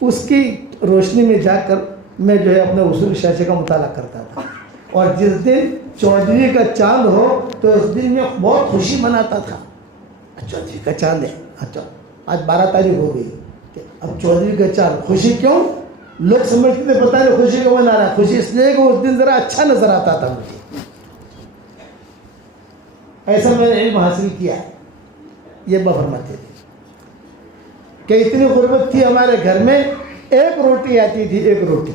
اس کی روشنی میں جا کر میں جو ہے اپنے اصول شاشی کا مطالعہ کرتا تھا، اور جس دن 14ویں کا چاند ہو تو اس دن میں بہت خوشی مناتا تھا۔ 14ویں کا چاند ہے، اچھا آج 12 تاریخ ہو گئی کہ اب 14ویں کا چاند، خوشی کیوں؟ لوگ سمجھتے تھے پتہ نہیں خوشی کو منا رہا ہے، خوشی اس لیے کہ اس دن ذرا اچھا نظر آتا تھا مجھے، ایسا میں نے علم حاصل کیا ہے۔ یہ فرماتے تھے کہ اتنی غربت تھی ہمارے گھر میں، ایک روٹی آتی تھی، ایک روٹی،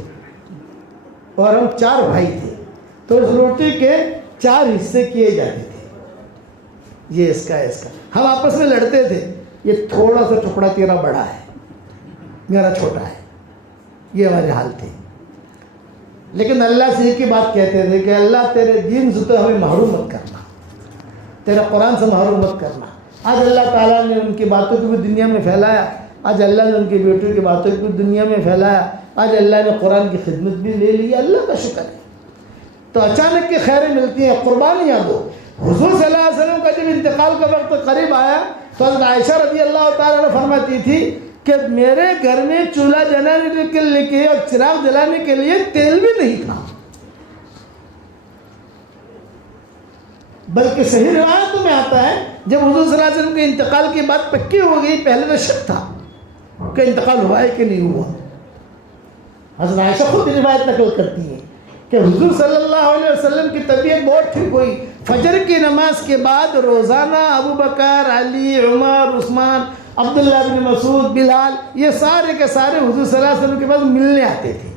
اور ہم 4 بھائی تھے، تو اس روٹی کے 4 حصے کیے جاتے تھے، یہ اس کا اس کا، ہم آپس میں لڑتے تھے، یہ تھوڑا سا ٹکڑا تیرا بڑا ہے، میرا چھوٹا ہے، یہ ہمارے حال تھے۔ لیکن اللہ سے ایک ہی بات کہتے تھے کہ اللہ تیرے دین سے تو ہمیں محروم مت کرنا، تیرے قرآن سے محروم مت کرنا۔ آج اللہ تعالیٰ نے ان کی باتوں کو بھی دنیا میں پھیلایا، آج اللہ نے ان کی بیٹوں کی باتوں کو بھی دنیا میں پھیلایا، آج اللہ نے قرآن کی خدمت بھی لے لی، اللہ کا شکر ہے۔ تو اچانک کی خیریں ملتی ہیں، قربانیاں دو۔ حضور صلی اللہ علیہ وسلم کا جب انتقال کا وقت قریب آیا تو حضرت عائشہ رضی اللہ تعالیٰ عنہ فرماتی تھی کہ میرے گھر میں چولہا جلانے کے لیے اور چراغ جلانے کے لیے تیل بھی نہیں تھا، بلکہ صحیح روایتوں میں آتا ہے جب حضور صلی اللہ علیہ وسلم کے انتقال کی بات پکی ہو گئی، پہلے تو شک تھا کہ انتقال ہوا ہے کہ نہیں ہوا۔ حضرت عائشہ خود روایت نقل کرتی ہیں کہ حضور صلی اللہ علیہ وسلم کی طبیعت بہت ٹھیک ہوئی، فجر کی نماز کے بعد روزانہ ابو بکر، علی، عمر، عثمان، عبداللہ بن مسعود، بلال، یہ سارے کے سارے حضور صلی اللہ علیہ وسلم کے پاس ملنے آتے تھے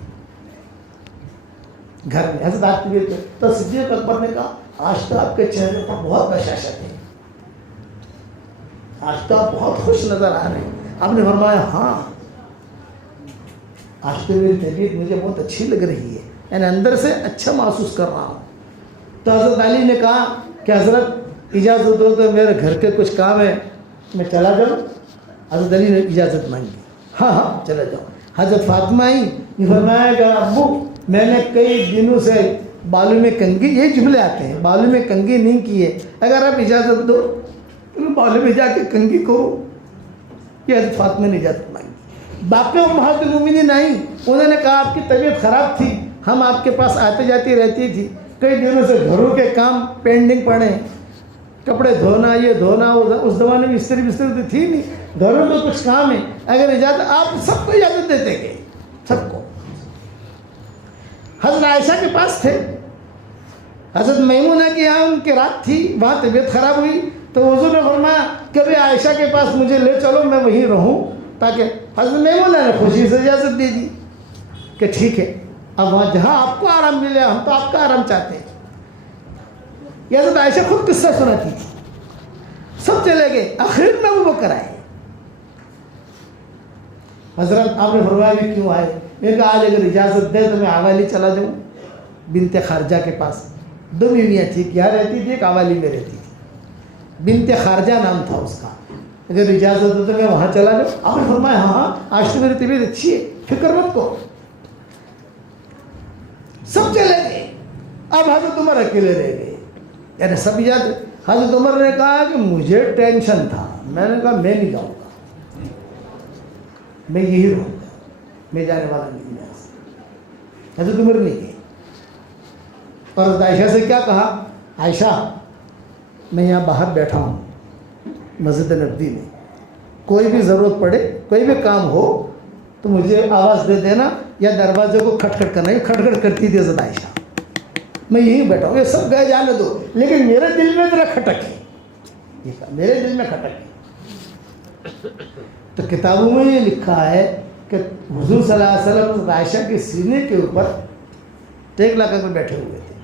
گھر میں۔ حضرت آپ طبیعت میں تو صدیق اکبر نے کہا آج تو آپ کے چہرے پر بہت بشاشت ہے، آج تو آپ بہت خوش نظر آ رہے ہیں۔ آپ نے فرمایا ہاں آج تو میری طبیعت مجھے بہت اچھی لگ رہی ہے، یعنی اندر سے اچھا محسوس کر رہا ہوں۔ تو حضرت علی نے کہا کہ حضرت اجازت ہو تو میرے گھر کے کچھ کام ہے میں چلا جاؤں۔ حضرت علی نے اجازت مانگی، ہاں ہاں چلے جاؤ. حضرت فاطمہ آئی, یہ فرمایا کہ ابو میں نے کئی دنوں سے بالوں میں کنگھی, یہ جملے آتے ہیں, بالوں میں کنگھی نہیں کی ہے, اگر آپ اجازت دو تو میں بالوں میں جا کے کنگھی کروں. یہ حضرت فاطمہ نے اجازت مانگی. باقی امہات المومنین آئیں, انہوں نے کہا آپ کی طبیعت خراب تھی, ہم آپ کے پاس آتے جاتی رہتی تھی, کئی دنوں سے گھروں کے کام پینڈنگ پڑے ہیں, کپڑے دھونا, یہ دھونا, اس زمانے میں استری تو تھی نہیں, گھروں میں کچھ کام ہے, اگر اجازت, آپ سب کو اجازت دیتے گئے, سب کو. حضرت عائشہ کے پاس تھے, حضرت میمونہ کے یہاں ان کی رات تھی, وہاں طبیعت خراب ہوئی تو حضور نے فرمایا کبھی عائشہ کے پاس مجھے لے چلو, میں وہیں رہوں, تاکہ حضرت میمونہ نے خوشی سے اجازت دے دی کہ ٹھیک ہے, اب وہاں جہاں آپ کو آرام ملے, ہم تو آپ کا آرام چاہتے ہیں. یہ حضرت عائشہ خود قصہ سناتی تھی. سب چلے گئے, آخر میں وہ بکر آئے. حضرت آپ نے فرمایا کہ کیوں آئے؟ میں کہا آج اگر اجازت دے تو میں آوالی چلا جاؤں بنت خارجہ کے پاس. 2 بیویاں تھیں, کیا رہتی تھی, ایک آوالی میں رہتی تھی, بنت خارجہ نام تھا اس کا. اگر اجازت دے تو میں وہاں چلا جاؤں. آپ نے فرمایا ہاں ہاں, آج تو میری طبیعت اچھی ہے, فکر مت کرو. سب چلے گئے, اب حضرت عمر اکیلے رہ گئے. یعنی سب اجازت. حضرت عمر نے کہا کہ مجھے ٹینشن تھا, میں نے کہا میں نہیں جاؤں گا, میں یہی رہوں گا, میں جانے والا نہیں ہے. حضرت عمر نہیں گئے. اور حضرت عائشہ سے کیا کہا, عائشہ میں یہاں باہر بیٹھا ہوں مسجد نبوی میں, کوئی بھی ضرورت پڑے, کوئی بھی کام ہو تو مجھے آواز دے دینا, یا دروازے کو کھٹکھٹ کرنا. یہ کھٹکھٹ کرتی تھی حضرت عائشہ, میں یہیں بیٹھا ہوں, یہ سب گئے جانے دو, لیکن میرے دل میں ذرا کھٹک ہے, میرے دل میں کھٹک ہے. تو کتابوں میں یہ لکھا ہے کہ حضور صلی اللہ علیہ وسلم عائشہ کے سینے کے اوپر ٹیک لا کر بیٹھے ہوئے تھے.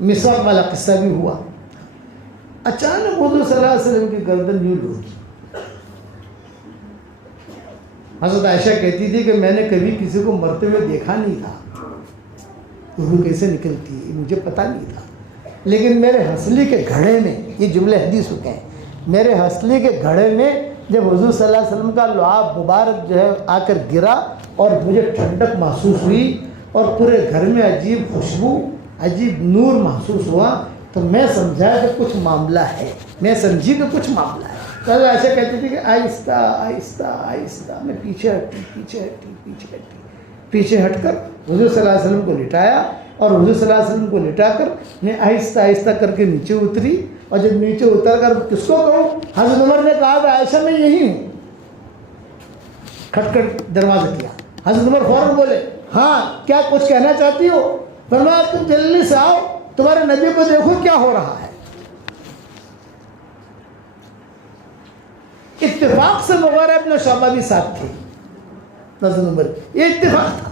مسواک والا قصہ بھی ہوا. اچانک حضور صلی اللہ علیہ وسلم کی گردن یوں لڑکی. حضرت عائشہ کہتی تھی کہ میں نے کبھی کسی کو مرتے ہوئے دیکھا نہیں تھا, روح کیسے نکلتی ہے مجھے پتہ نہیں تھا, لیکن میرے ہنسلی کے گھڑے میں, یہ جملے حدیث ہوتے ہیں, میرے ہنسلی کے گھڑے میں جب حضور صلی اللہ علیہ وسلم کا لعاب مبارک جو ہے آ کر گرا اور مجھے ٹھنڈک محسوس ہوئی اور پورے گھر میں عجیب خوشبو, عجیب نور محسوس ہوا, تو میں سمجھا کہ کچھ معاملہ ہے, میں سمجھی کہ کچھ معاملہ ہے. تو ایسے کہتی تھی کہ آہستہ آہستہ آہستہ میں پیچھے ہٹ کر حضور صلی اللہ علیہ وسلم کو لٹایا, اور حضور صلی اللہ علیہ وسلم کو لٹا کر میں آہستہ آہستہ کر کے نیچے اتری. اور جب نیچے اتر کر کس کو کہوں, حضرت عمر نے کہا کہ عائشہ میں یہی ہوں. کھٹکھٹ دروازہ کیا. حضرت عمر فوراً بولے ہاں کیا کچھ کہنا چاہتی ہو؟ فرمایا تم جلدی سے آؤ, تمہارے نبی کو دیکھو کیا ہو رہا ہے. اتفاق سے مغیرہ ابن شعبہ بھی ساتھ تھے. حضرت عمر یہ اتفاق تھا.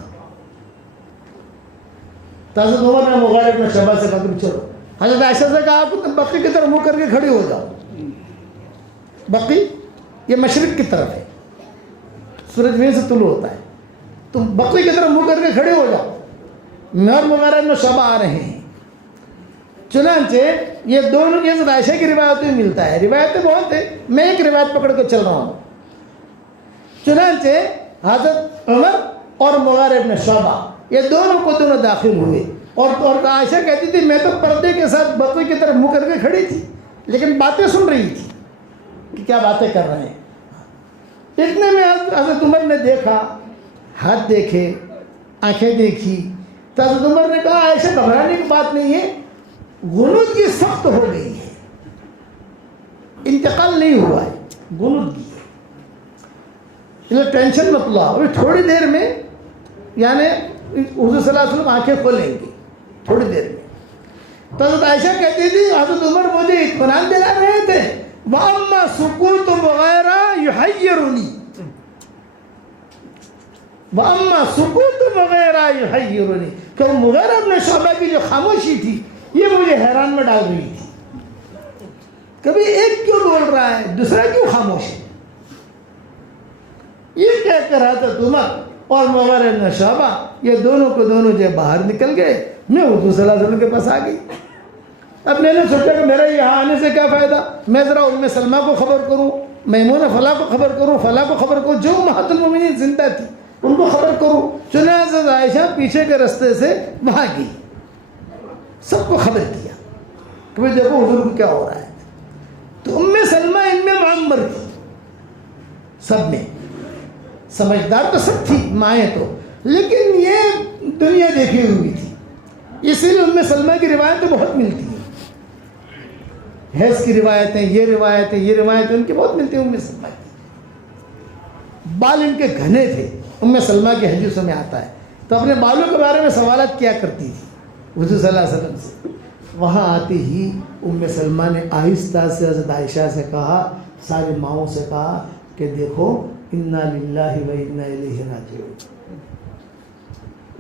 تو حضرت عمر نے مغیرہ ابن شعبہ سے کہا تم چلو. حضرت عائشہ سے کہا کہ تم بقی کی طرف منہ کر کے کھڑی ہو جاؤ. بقی یہ مشرق کی طرف ہے, سورج وہیں سے طلوع ہوتا ہے, تم بقی کی طرف منہ کر کے کھڑے ہو جاؤ, میں اور مغیرہ ابن شعبہ آ رہے ہیں. چنانچہ یہ دونوں کی حضرت عائشہ کی روایت میں ملتا ہے, روایتیں بہت ہیں, میں ایک روایت پکڑ کے چل رہا ہوں. چنانچہ حضرت عمر اور مغیرہ ابن شعبہ یہ دونوں کو دونوں داخل ہوئے, اور عائشہ کہتی تھی میں تو پردے کے ساتھ بقی کی طرف منہ کر کے کھڑی تھی, لیکن باتیں سن رہی تھی کہ کیا باتیں کر رہے ہیں. اتنے میں حضرت عمر نے دیکھا, ہاتھ دیکھے, آنکھیں دیکھی, تو حضرت عمر نے کہا عائشہ گھبرانے کی بات نہیں ہے, غنودگی سخت ہو گئی ہے, انتقال نہیں ہوا ہے, غنودگی ہے, اس ٹینشن مت لو, ابھی تھوڑی دیر میں یعنی حضور صلی اللہ علیہ وسلم آنکھیں کھولیں گے تھوڑی دیر میں. تو حضرت عائشہ کہتی تھی حضرت عمر مجھے اطمینان دلا رہے تھے, وَأَمَّا سُكُوتُ مُغِيرَةَ يُحَيِّرُنِي, وَأَمَّا سُكُوتُ مُغِيرَةَ يُحَيِّرُنِي, کہ مغیرہ ابن شعبہ کی جو خاموشی تھی یہ مجھے حیران میں ڈال رہی تھی. کبھی ایک کیوں بول رہا ہے, دوسرا کیوں خاموش ہے. یہ کہہ کر حضرت عمر اور مغیرہ ابن شعبہ یہ دونوں کو دونوں جو باہر نکل گئے. میں حضور صلی اللہ علیہ وسلم کے پاس آ گئی. اب میں نے سوچا کہ میرا یہاں آنے سے کیا فائدہ, میں ذرا ام سلمہ کو خبر کروں, میمونہ فلاں کو خبر کرو، فلاں کو خبر کرو، جو امہات المومنین زندہ تھی ان کو خبر کرو۔ چنانچہ عائشہ پیچھے کے رستے سے وہاں گئی، سب کو خبر کیا کہ بھئی دیکھو حضور کو کیا ہو رہا ہے۔ تو ام سلمہ ان میں معمر تھی، سب میں سمجھدار تو سب تھی مائیں تو، لیکن یہ دنیا دیکھی ہوئی تھی، اسی لیے ام سلمہ کی روایتیں بہت ملتی ہیں، حیض کی روایتیں، یہ روایتیں ان کی بہت ملتی ہیں۔ ام سلمہ کی بال ان کے گھنے تھے، ام سلمہ کے حدیثوں میں آتا ہے، تو اپنے بالوں کے بارے میں سوالات کیا کرتی تھی حضور صلی اللہ علیہ وسلم سے۔ وہاں آتے ہی ام سلمہ نے آہستہ سے حضرت عائشہ سے کہا، سارے ماؤں سے کہا کہ دیکھو انا للہ و انا الیہ راجعون،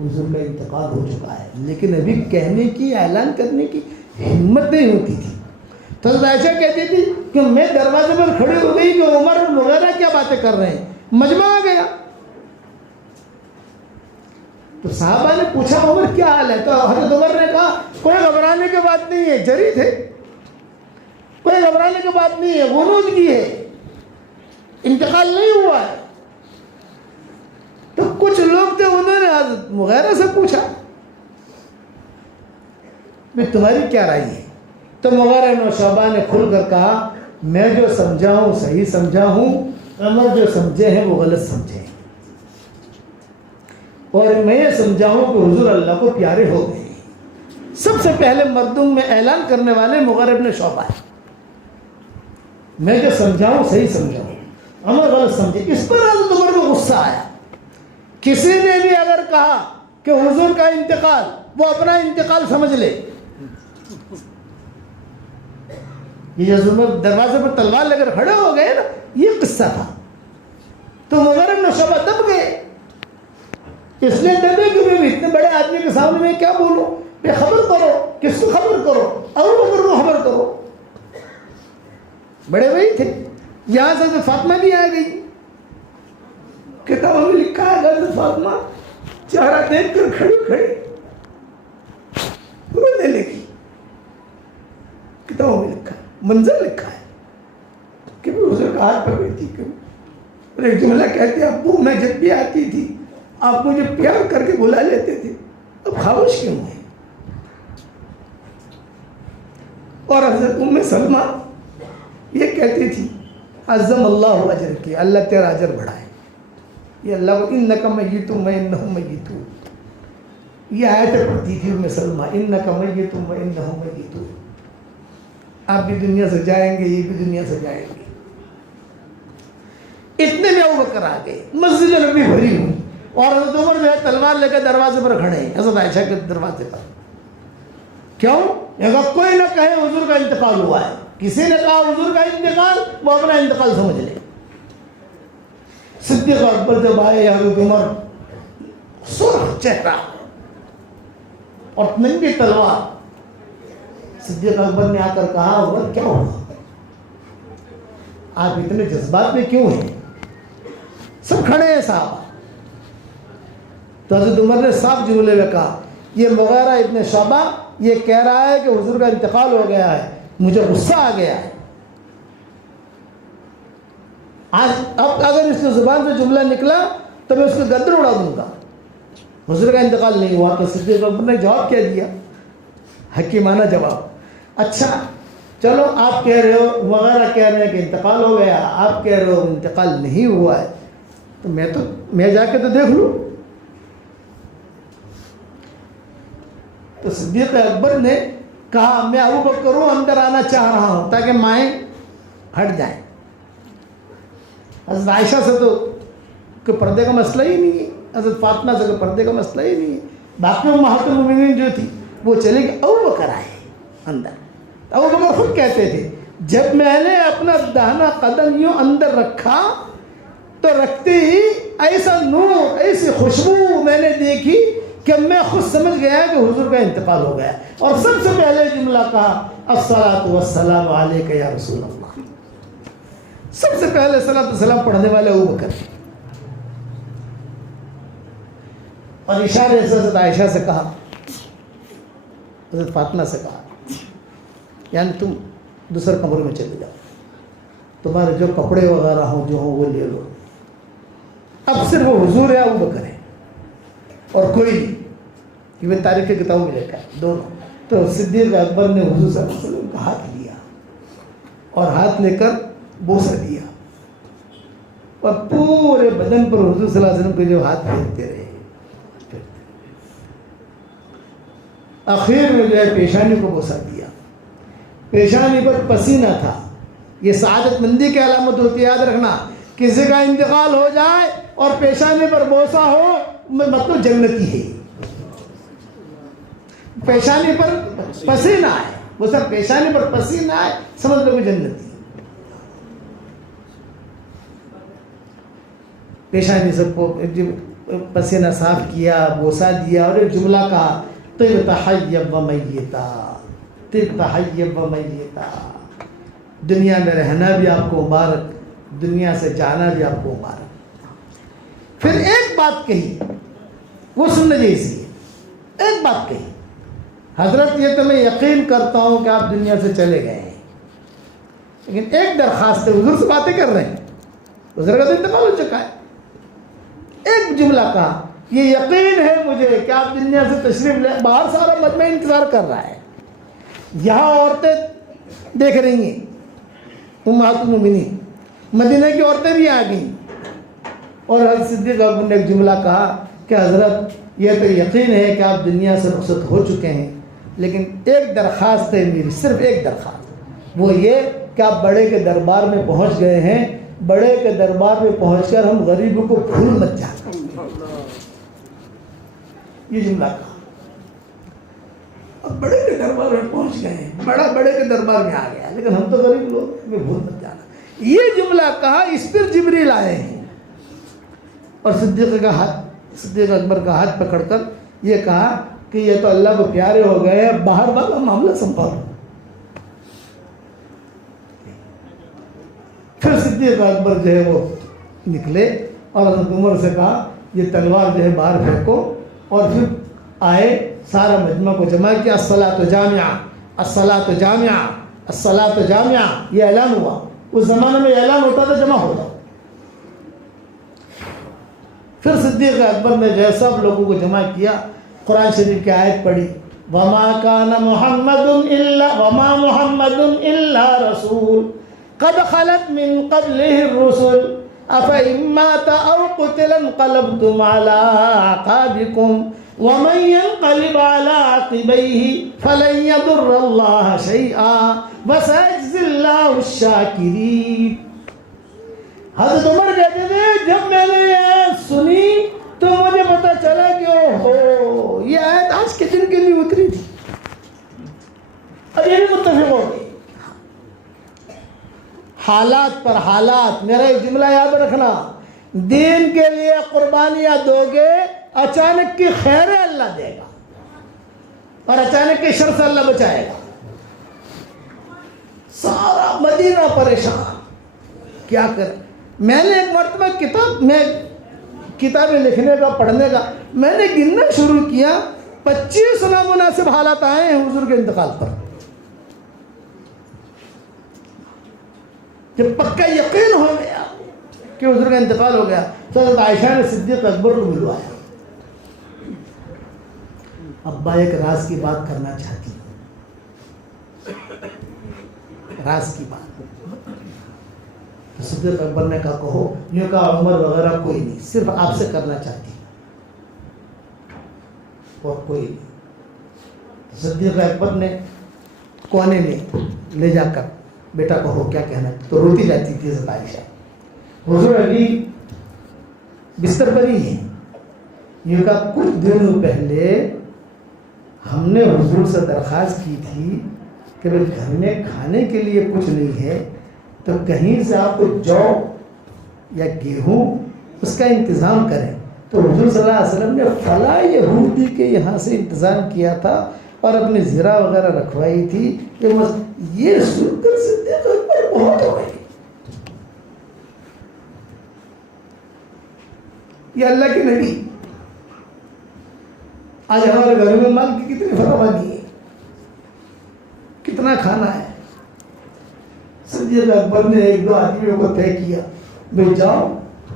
حضور کا انتقال ہو چکا ہے، لیکن ابھی کہنے کی، اعلان کرنے کی ہمت نہیں ہوتی تھی۔ تو حضرت عائشہ کہتی تھی کہ میں دروازے پر کھڑی ہو گئی کہ عمر وغیرہ کیا باتیں کر رہے ہیں، مجمع آ گیا۔ تو صحابہ نے پوچھا عمر کیا حال ہے؟ تو حضرت عمر نے کہا کوئی گھبرانے کی بات نہیں ہے، جری تھے، کوئی گھبرانے کی بات نہیں ہے، غنودگی ہے، انتقال نہیں ہوا ہے۔ تو کچھ لوگ تھے انہوں نے حضرت مغیرہ سے پوچھا میں تمہاری کیا رائے ہے؟ تو مغیرہ بن شعبہ نے کھل کر کہا میں جو سمجھا ہوں صحیح سمجھا ہوں، عمر جو سمجھے ہیں وہ غلط سمجھے ہیں، اور میں یہ سمجھا ہوں کہ حضور اللہ کو پیارے ہو گئے۔ سب سے پہلے مردوں میں اعلان کرنے والے مغیرہ بن شعبہ ہے، میں جو سمجھا ہوں صحیح سمجھا ہوں، عمر غلط سمجھے۔ اس پر حضرت عمر کو غصہ آیا۔ کسی نے بھی اگر کہا کہ حضور کا انتقال، وہ اپنا انتقال سمجھ لے۔ یہ حضرت عمر دروازے پر تلوار لے کر کھڑے ہو گئے نا، یہ قصہ تھا۔ تو مغیرہ بن شعبہ دب گئے، اس لیے دبے کہ میں اتنے بڑے آدمی کے سامنے میں کیا بولوں، میں خبر کرو، کس کو خبر کرو، ابو بکر کو خبر کرو، بڑے بھائی تھے۔ یہاں سے حضرت فاطمہ بھی آ گئی، کتابوں میں لکھا ہے حضرت فاطمہ چہرہ دیکھ کر کھڑی رونے لگی، کتابوں میں لکھا ہے، منظر لکھا ہے کہ حضور کا ہاتھ پکڑی تھی، اور ایک جملہ کہتے ہیں ابو میں جب بھی آتی تھی آپ مجھے پیار کر کے بلا لیتے تھے، اب خاموش کیوں ہیں؟ اور حضرت ام سلمہ یہ کہتی تھی عظم اللہ اجر کی، اللہ تیرا اجر بڑھائے، یہ اللہ کو انک میت و انہم میتون، یہ آیتیں پڑھتی تھی ام سلمہ، انک میت و انہم میتون، آپ بھی دنیا سے جائیں گے، یہ بھی دنیا سے جائیں گے۔ اتنے میں ابو بکر آ گئے، مسجد نبوی بھری ہوئی، اور حضرت عمر جو ہے تلوار لے کر دروازے پر کھڑے ہیں، حضرت عائشہ کے دروازے پر۔ کیوں؟ اگر کوئی نہ کہے حضور کا انتقال ہوا ہے، کسی نے کہا حضور کا انتقال، وہ اپنا انتقال سمجھ لے۔ صدیق اکبر جب آئے، حضرت عمر سرخ چہرہ اور ننگی تلوار، صدیق اکبر نے آ کر کہا عمر کیا ہوا، آپ اتنے جذبات میں کیوں ہیں؟ سب کھڑے ہیں صحابہ۔ تو حضرت عمر نے صاف جملے میں کہا یہ مغیرہ ابن شعبہ یہ کہہ رہا ہے کہ حضور کا انتقال ہو گیا ہے، مجھے غصہ آ گیا ہے، آج اب اگر اس کی زبان سے جملہ نکلا تو میں اس کو گردن اڑا دوں گا۔ حضور کا انتقال نہیں ہوا، تو صدیق اکبر نے جواب کیا دیا، حکیمانہ جواب، اچھا چلو آپ کہہ رہے ہو، وغیرہ کہہ رہے ہیں کہ انتقال ہو گیا، آپ کہہ رہے ہو انتقال نہیں ہوا ہے، تو میں جا کے تو دیکھ لوں۔ تو صدیق اکبر نے کہا میں ابو بکر ہوں، اندر آنا چاہ رہا ہوں تاکہ مائیں ہٹ جائیں۔ حضرت عائشہ سے تو کہ پردے کا مسئلہ ہی نہیں ہے، حضرت فاطمہ سے کہ پردے کا مسئلہ ہی نہیں ہے، باقی امہات المومنین جو تھی وہ چلے گئے، ابو بکر آئے اندر۔ ابو بکر خود کہتے تھے جب میں نے اپنا داہنا قدم یوں اندر رکھا تو رکھتے ہی ایسا نور، ایسی خوشبو میں نے دیکھی کہ میں خود سمجھ گیا کہ حضور کا انتقال ہو گیا، اور سب سے پہلے جملہ کہا الصلاۃ والسلام علیک یا رسول اللہ، سب سے پہلے صلاۃ والسلام پڑھنے والے ابو بکر۔ اور اشارے سے حضرت عائشہ سے کہا، حضرت فاطمہ سے کہا، یعنی تم دوسرے کمرے میں چلے جاؤ، تمہارے جو کپڑے وغیرہ ہوں جو ہوں وہ لے لو. اب صرف وہ حضور ہے ابو بکر ہے اور کوئی نہیں. یہ تاریخ کی کتابوں میں لکھا ہے دونوں. تو صدیق اکبر نے حضور صلی اللہ علیہ وسلم کا ہاتھ لیا اور ہاتھ لے کر بوسہ دیا اور پورے بدن پر حضور صلی اللہ علیہ وسلم کے جو ہاتھ پھیرتے رہے. آخر میں جو ہے پیشانی کو بوسہ دیا. پیشانی پر پسینہ تھا. یہ سعادت مندی کی علامت ہوتی ہے، یاد رکھنا. کسی کا انتقال ہو جائے اور پیشانی پر بوسہ ہو مطلب جنتی ہے. پیشانی پر پسینہ ہے، وہ سب پیشانی پر پسینہ ہے، سمجھ لو کہ جنتی. پیشانی سب کو پسینہ صاف کیا، بوسہ دیا اور ایک جملہ کہا، طبت حیب و میتا، طبت حیب و میتا. دنیا میں رہنا بھی آپ کو مبارک، دنیا سے جانا بھی آپ کو مبارک. پھر ایک بات کہی، وہ سننے جیسی ہے. ایک بات کہی، حضرت یہ تو میں یقین کرتا ہوں کہ آپ دنیا سے چلے گئے ہیں، لیکن ایک درخواست ہے. حضور سے باتیں کر رہے ہیں، حضور کا تو انتقال ہو چکا ہے. ایک جملہ کہا، یہ یقین ہے مجھے کہ آپ دنیا سے تشریف لے. باہر سارا مجمع انتظار کر رہا ہے، یہاں عورتیں دیکھ رہی ہیں، امہات المومنین، مدینہ کی عورتیں بھی آ گئیں. اور حضرت صدیق اکبر نے ایک جملہ کہا کہ حضرت یہ تو یقین ہے کہ آپ دنیا سے رخصت ہو چکے ہیں، لیکن ایک درخواست ہے میری، صرف ایک درخواست، وہ یہ کہ آپ بڑے کے دربار میں پہنچ گئے ہیں. بڑے کے دربار میں پہنچ کر ہم غریبوں کو بھول مت جانا. یہ جملہ کہا. اب بڑے کے دربار میں پہنچ گئے ہیں، بڑا بڑے کے دربار میں آ گیا، لیکن ہم تو غریب لوگ، ہمیں بھول مت جانا. یہ جملہ کہا، اس پر جبریل آئے ہیں اور صدیق اکبر کا ہاتھ پکڑ کر یہ کہا کہ یہ تو اللہ کو پیارے ہو گئے ہیں، باہر والا معاملہ سنبھالو. پھر صدیق اکبر جو ہے وہ نکلے اور حضرت عمر سے کہا یہ تلوار جو ہے باہر پھینکو. اور پھر آئے، سارا مجمع کو جمع کیا. الصلاۃ جامعہ، الصلاۃ جامعہ، الصلاۃ جامعہ، یہ اعلان ہوا. اس زمانے میں اعلان ہوتا تھا، جمع ہوتا. پھر صدیق اکبر نے جو ہے سب لوگوں کو جمع کیا، قرآن شریف کی آیت پڑھی، وَمَا كَانَ مُحَمَّدٌ إِلَّا وَمَا مُحَمَّدٌ إِلَّا رَسُولٌ قَدْ خَلَتْ مِن قَبْلِهِ الرُّسُلُ أَفَإِن مَّاتَ أَوْ قُتِلَ انقلبتم عَلَىٰ أَعْقَابِكُمْ وَمَن يَنقَلِبْ عَلَىٰ عَقِبَيْهِ فَلَن يَضُرَّ اللَّهَ شَيْئًا وَسَيَجْزِي اللَّهُ الشَّاكِرِينَ. حضرت عمر کہتے تھے جب میں نے یہ آیت سنی تو مجھے پتا چلا کہ اوہو یہ آیت آج کے دن کے لیے اتری تھی. اب یہ بھی متفق ہو گئی. حالات پر حالات. میرا ایک جملہ یاد رکھنا، دین کے لیے قربانیاں دو گے، اچانک کی خیر اللہ دے گا اور اچانک کی شر سے اللہ بچائے گا. سارا مدینہ پریشان، کیا کریں. میں نے ایک مرتبہ کتابیں لکھنے کا، پڑھنے کا، میں نے گننا شروع کیا، 25 نامناسب حالات آئے ہیں حضور کے انتقال پر. جب پکا یقین ہو گیا کہ حضور کا انتقال ہو گیا تو حضرت عائشہ نے صدیق اکبر کو ملوایا. ابا ایک راز کی بات کرنا چاہتی ہوں، راز کی بات. صدیق اکبر نے کہا کہو. یوں کہا عمر وغیرہ کوئی نہیں، صرف آپ سے کرنا چاہتی ہوں اور کوئی نہیں. صدیق اکبر نے کونے میں لے جا کر بیٹا کہو کیا کہنا. تو روتی جاتی تھی حضرت عائشہ. حضور علی بستر پر ہی ہے. یوں کہا کچھ دنوں پہلے ہم نے حضور سے درخواست کی تھی کہ بھائی گھر میں کھانے کے لیے کچھ نہیں ہے تو کہیں سے آپ کو جو یا گیہوں اس کا انتظام کریں. تو حضور صلی اللہ علیہ وسلم نے فلاں یہودی کے یہاں سے انتظام کیا تھا اور اپنی زرہ وغیرہ رکھوائی تھی. یہ سن کر صدیق اکبر بہت ہو گئی. یہ اللہ کے نبی آج ہمارے گھر میں مال کی کتنی فراوانی ہے، کتنا کھانا ہے. صدیق صدیق اکبر نے ایک دو آدمیوں کو طے کیا بھائی جاؤ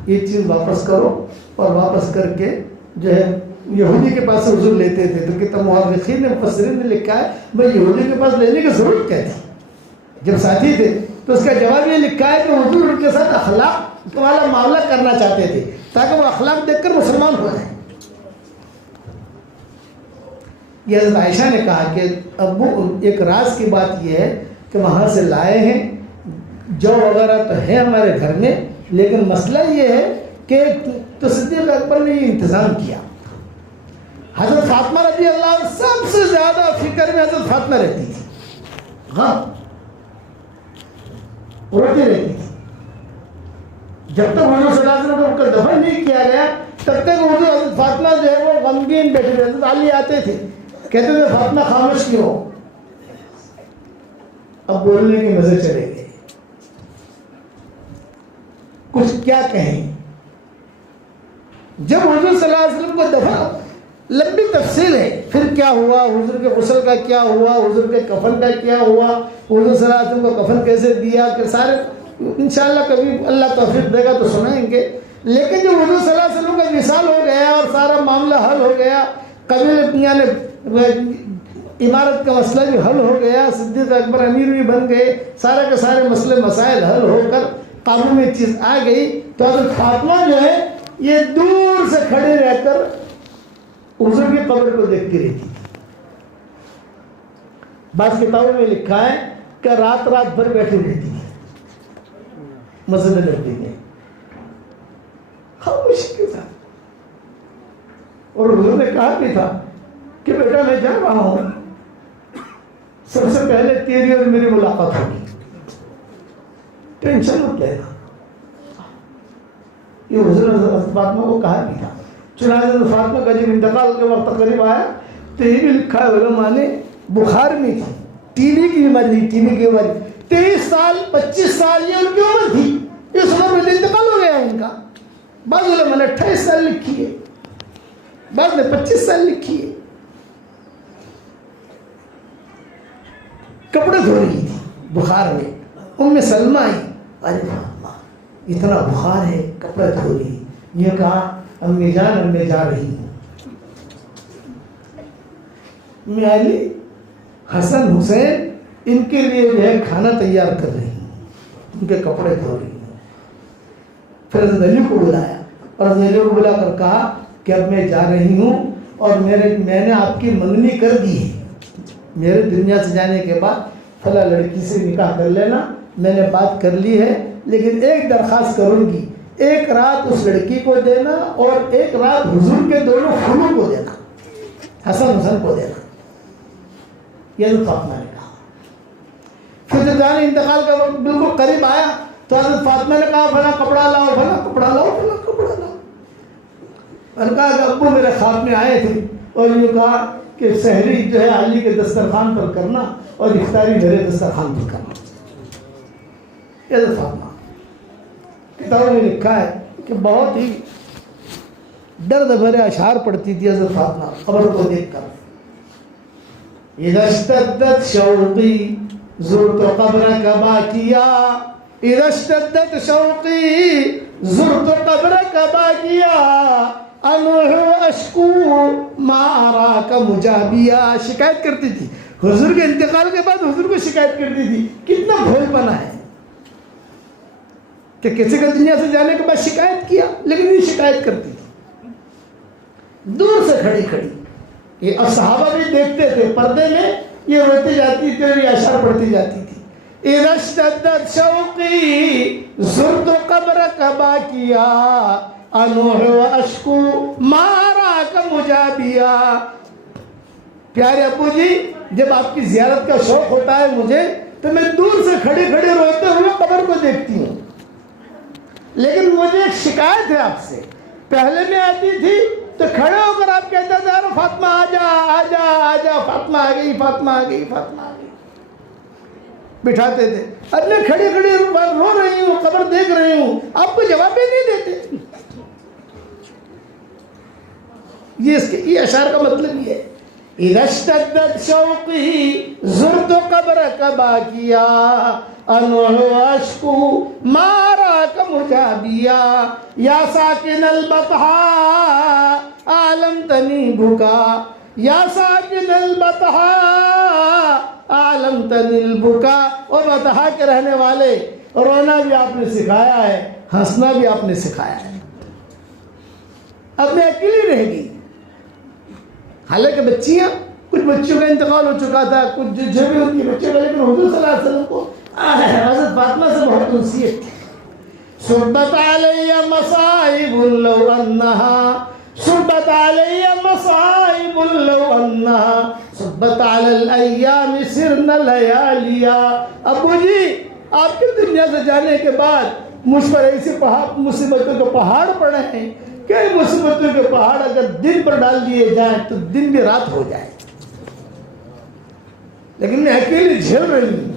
یہ چیز واپس کرو، اور واپس کر کے جو ہے یہودی کے پاس سے حضور لیتے تھے. تو کتنا مورخین نے مفسرین نے لکھا ہے بھائی یہودی کے پاس لینے کی ضرورت کیا تھی جب ساتھی تھے. تو اس کا جواب یہ لکھا ہے کہ حضور ان کے ساتھ اخلاق والا معاملہ کرنا چاہتے تھے تاکہ وہ اخلاق دیکھ کر مسلمان ہو جائیں. یہ حضرت عائشہ نے کہا کہ ابو ایک راز کی بات یہ ہے کہ وہاں سے لائے ہیں، جو وغیرہ تو ہے ہمارے گھر میں، لیکن مسئلہ یہ ہے کہ تو صدیق اکبر نے یہ انتظام کیا. حضرت فاطمہ رضی اللہ عنہ سب سے زیادہ فکر میں حضرت فاطمہ رہتی تھی، ہاں روتی رہتی تھی. جب تک حضور صلی اللہ علیہ وسلم کو دفن نہیں کیا گیا تب تک حضور حضرت فاطمہ جو ہے وہ غمگین بیٹھے تھے. حضرت علی آتے تھے کہتے تھے فاطمہ خاموش کیوں ہو؟ اب بولنے کے مزے چلے گئے، کچھ کیا کہیں. جب حضور صلی اللہ علیہ وسلم کو دفن، لمبی تفصیل ہے پھر کیا ہوا، حضور کے غسل کا کیا ہوا، حضور کے کفن کا کیا ہوا، حضور صلی اللہ علیہ وسلم کو کفن کیسے دیا، کہ سارے انشاءاللہ کبھی اللہ توفیق دے گا تو سنائیں گے. لیکن جب حضور صلی اللہ علیہ وسلم کا وصال ہو گیا اور سارا معاملہ حل ہو گیا، قبیلے یعنی عمارت کا مسئلہ بھی حل ہو گیا، صدیق اکبر امیر بھی بن گئے، سارے کے سارے مسئلے مسائل حل ہو کر قابو میں چیز آ گئی، تو حضرت فاطمہ جو ہے یہ دور سے کھڑے رہ کر حضور کی قبر کو دیکھتی رہتی تھی. بعض کتابوں میں لکھا ہے کہ رات رات بھر بیٹھی رہتی تھی مسجد نبوی میں خاموشی کے ساتھ. اور حضور نے کہا بھی تھا کہ بیٹا میں جا رہا ہوں، سب سے پہلے تیری اور میری ملاقات ہوگی، ٹینشن مت لینا. یہ حضور حضرت فاطمہ کو کہا بھی تھا. چنانچہ حضرت فاطمہ کا جب انتقال کے وقت قریب آیا تو یہ بھی لکھا ہے علماء نے بخار میں تھی، ٹی بی کی بیماری تھی، ٹی بی کی بیماری 23 سال 25 سال یہ ان کی عمر تھی، اس عمر میں انتقال ہو گیا ان کا. بعض علماء نے 28 سال لکھی ہے، بعض نے 25 سال لکھی ہے. کپڑے دھو رہی تھی بخار میں، ام سلمہ آئی، ارے فاطمہ اتنا بخار ہے کپڑے دھو رہی. یہ کہا امی جان اب میں جا رہی ہوں. میں علی حسن حسین ان کے لیے جو ہے کھانا تیار کر رہی ہوں، ان کے کپڑے دھو رہی ہوں. پھر حضرت علی کو بلایا اور حضرت علی کو بلا کر کہا کہ اب میں جا رہی ہوں اور میں نے آپ کی منگنی کر دی ہے، میرے دنیا سے جانے کے بعد فلاں لڑکی سے نکاح کر لینا، میں نے بات کر لی ہے، لیکن ایک درخواست کروں گی، ایک رات اس لڑکی کو دینا اور ایک رات حضور کے دونوں خونوں کو دینا، حسن حسن کو دینا. یہ حضرت فاطمہ نے کہا. پھر جب جانے انتقال کا وقت بالکل قریب آیا تو حضرت فاطمہ نے کہا فلاں کپڑا لاؤ، فلاں کپڑا لاؤ، فلاں کپڑا لاؤ. اور کہا کہ ابو میرے خواب میں آئے تھے اور یہ کہا کہ سحری جو ہے علی کے دسترخوان پر کرنا اور افطاری میرے دسترخوان پر کرنا. یہ حضرت فاطمہ کتابوں میں لکھا ہے کہ بہت ہی درد بھرے اشعار پڑھتی تھی حضرت فاطمہ قبر کو دیکھ کر. اذا اشتدت شوقی زرت قبرک باکیا، اذا اشتدت شوقی زرت قبرک باکیا، انوح اشکو ما اراک مجابیا. شکایت کرتی تھی حضور کے انتقال کے بعد، حضور کو شکایت کرتی تھی. کتنا بھول پنا ہے کہ کسی کا دنیا سے جانے کے بعد شکایت کیا، لیکن یہ شکایت کرتی تھی دور سے کھڑی کھڑی. یہ اب صحابہ بھی دیکھتے تھے، پردے میں یہ روتی جاتی تھی اور یہ اشعار پڑھتی جاتی تھی. اذا اشتدت شوقی زرت قبرک باکیا، انوح اشکو ما اراک مجابیا. پیارے ابو جی جب آپ کی زیارت کا شوق ہوتا ہے مجھے تو میں دور سے کھڑے کھڑے روتے ہوئے قبر کو دیکھتی ہوں، لیکن مجھے ایک شکایت ہے آپ سے. پہلے میں آتی تھی تو کھڑے ہو کر آپ کہتے تھے ارے فاطمہ آ جا آ جا آ جا، فاطمہ آ گئی فاطمہ آ گئی فاطمہ آ گئی، بٹھاتے تھے. اب میں کھڑے کھڑے رو رہی ہوں، قبر دیکھ رہی ہوں، آپ کو جواب ہی نہیں دیتے. یہ اشعار کا مطلب یہ ہے اذا اشتدت شوقی زرت قبرک باکیا انوح اشکو ما راک مجابیا یا ساکن البطحاء علمتنی بکا یا ساکن البطحاء علمتنی البکا. اور بطحاء کے رہنے والے، رونا بھی آپ نے سکھایا ہے، ہنسنا بھی آپ نے سکھایا ہے. اب میں اکیلی رہ گئی. حالانکہ بچیاں، کچھ بچوں کا انتقال ہو چکا تھا، کچھ جو بھی ان کی بچوں کا، لیکن حضور صلی اللہ علیہ وسلم کو حضرت فاطمہ سے بہت انسیت تھی. صبت علی مصائب لو انہا، صبت علی مصائب لو انہا، صبت علی الایام سرن لیالیا. ابو جی آپ کی دنیا سے جانے کے بعد مجھ پر ایسے مصیبتوں کے پہاڑ پڑے ہیں کہ مصیبتوں کے پہاڑ اگر دن پر ڈال دیے جائیں تو دن بھی رات ہو جائے، لیکن میں اکیلی جھیل رہی ہوں.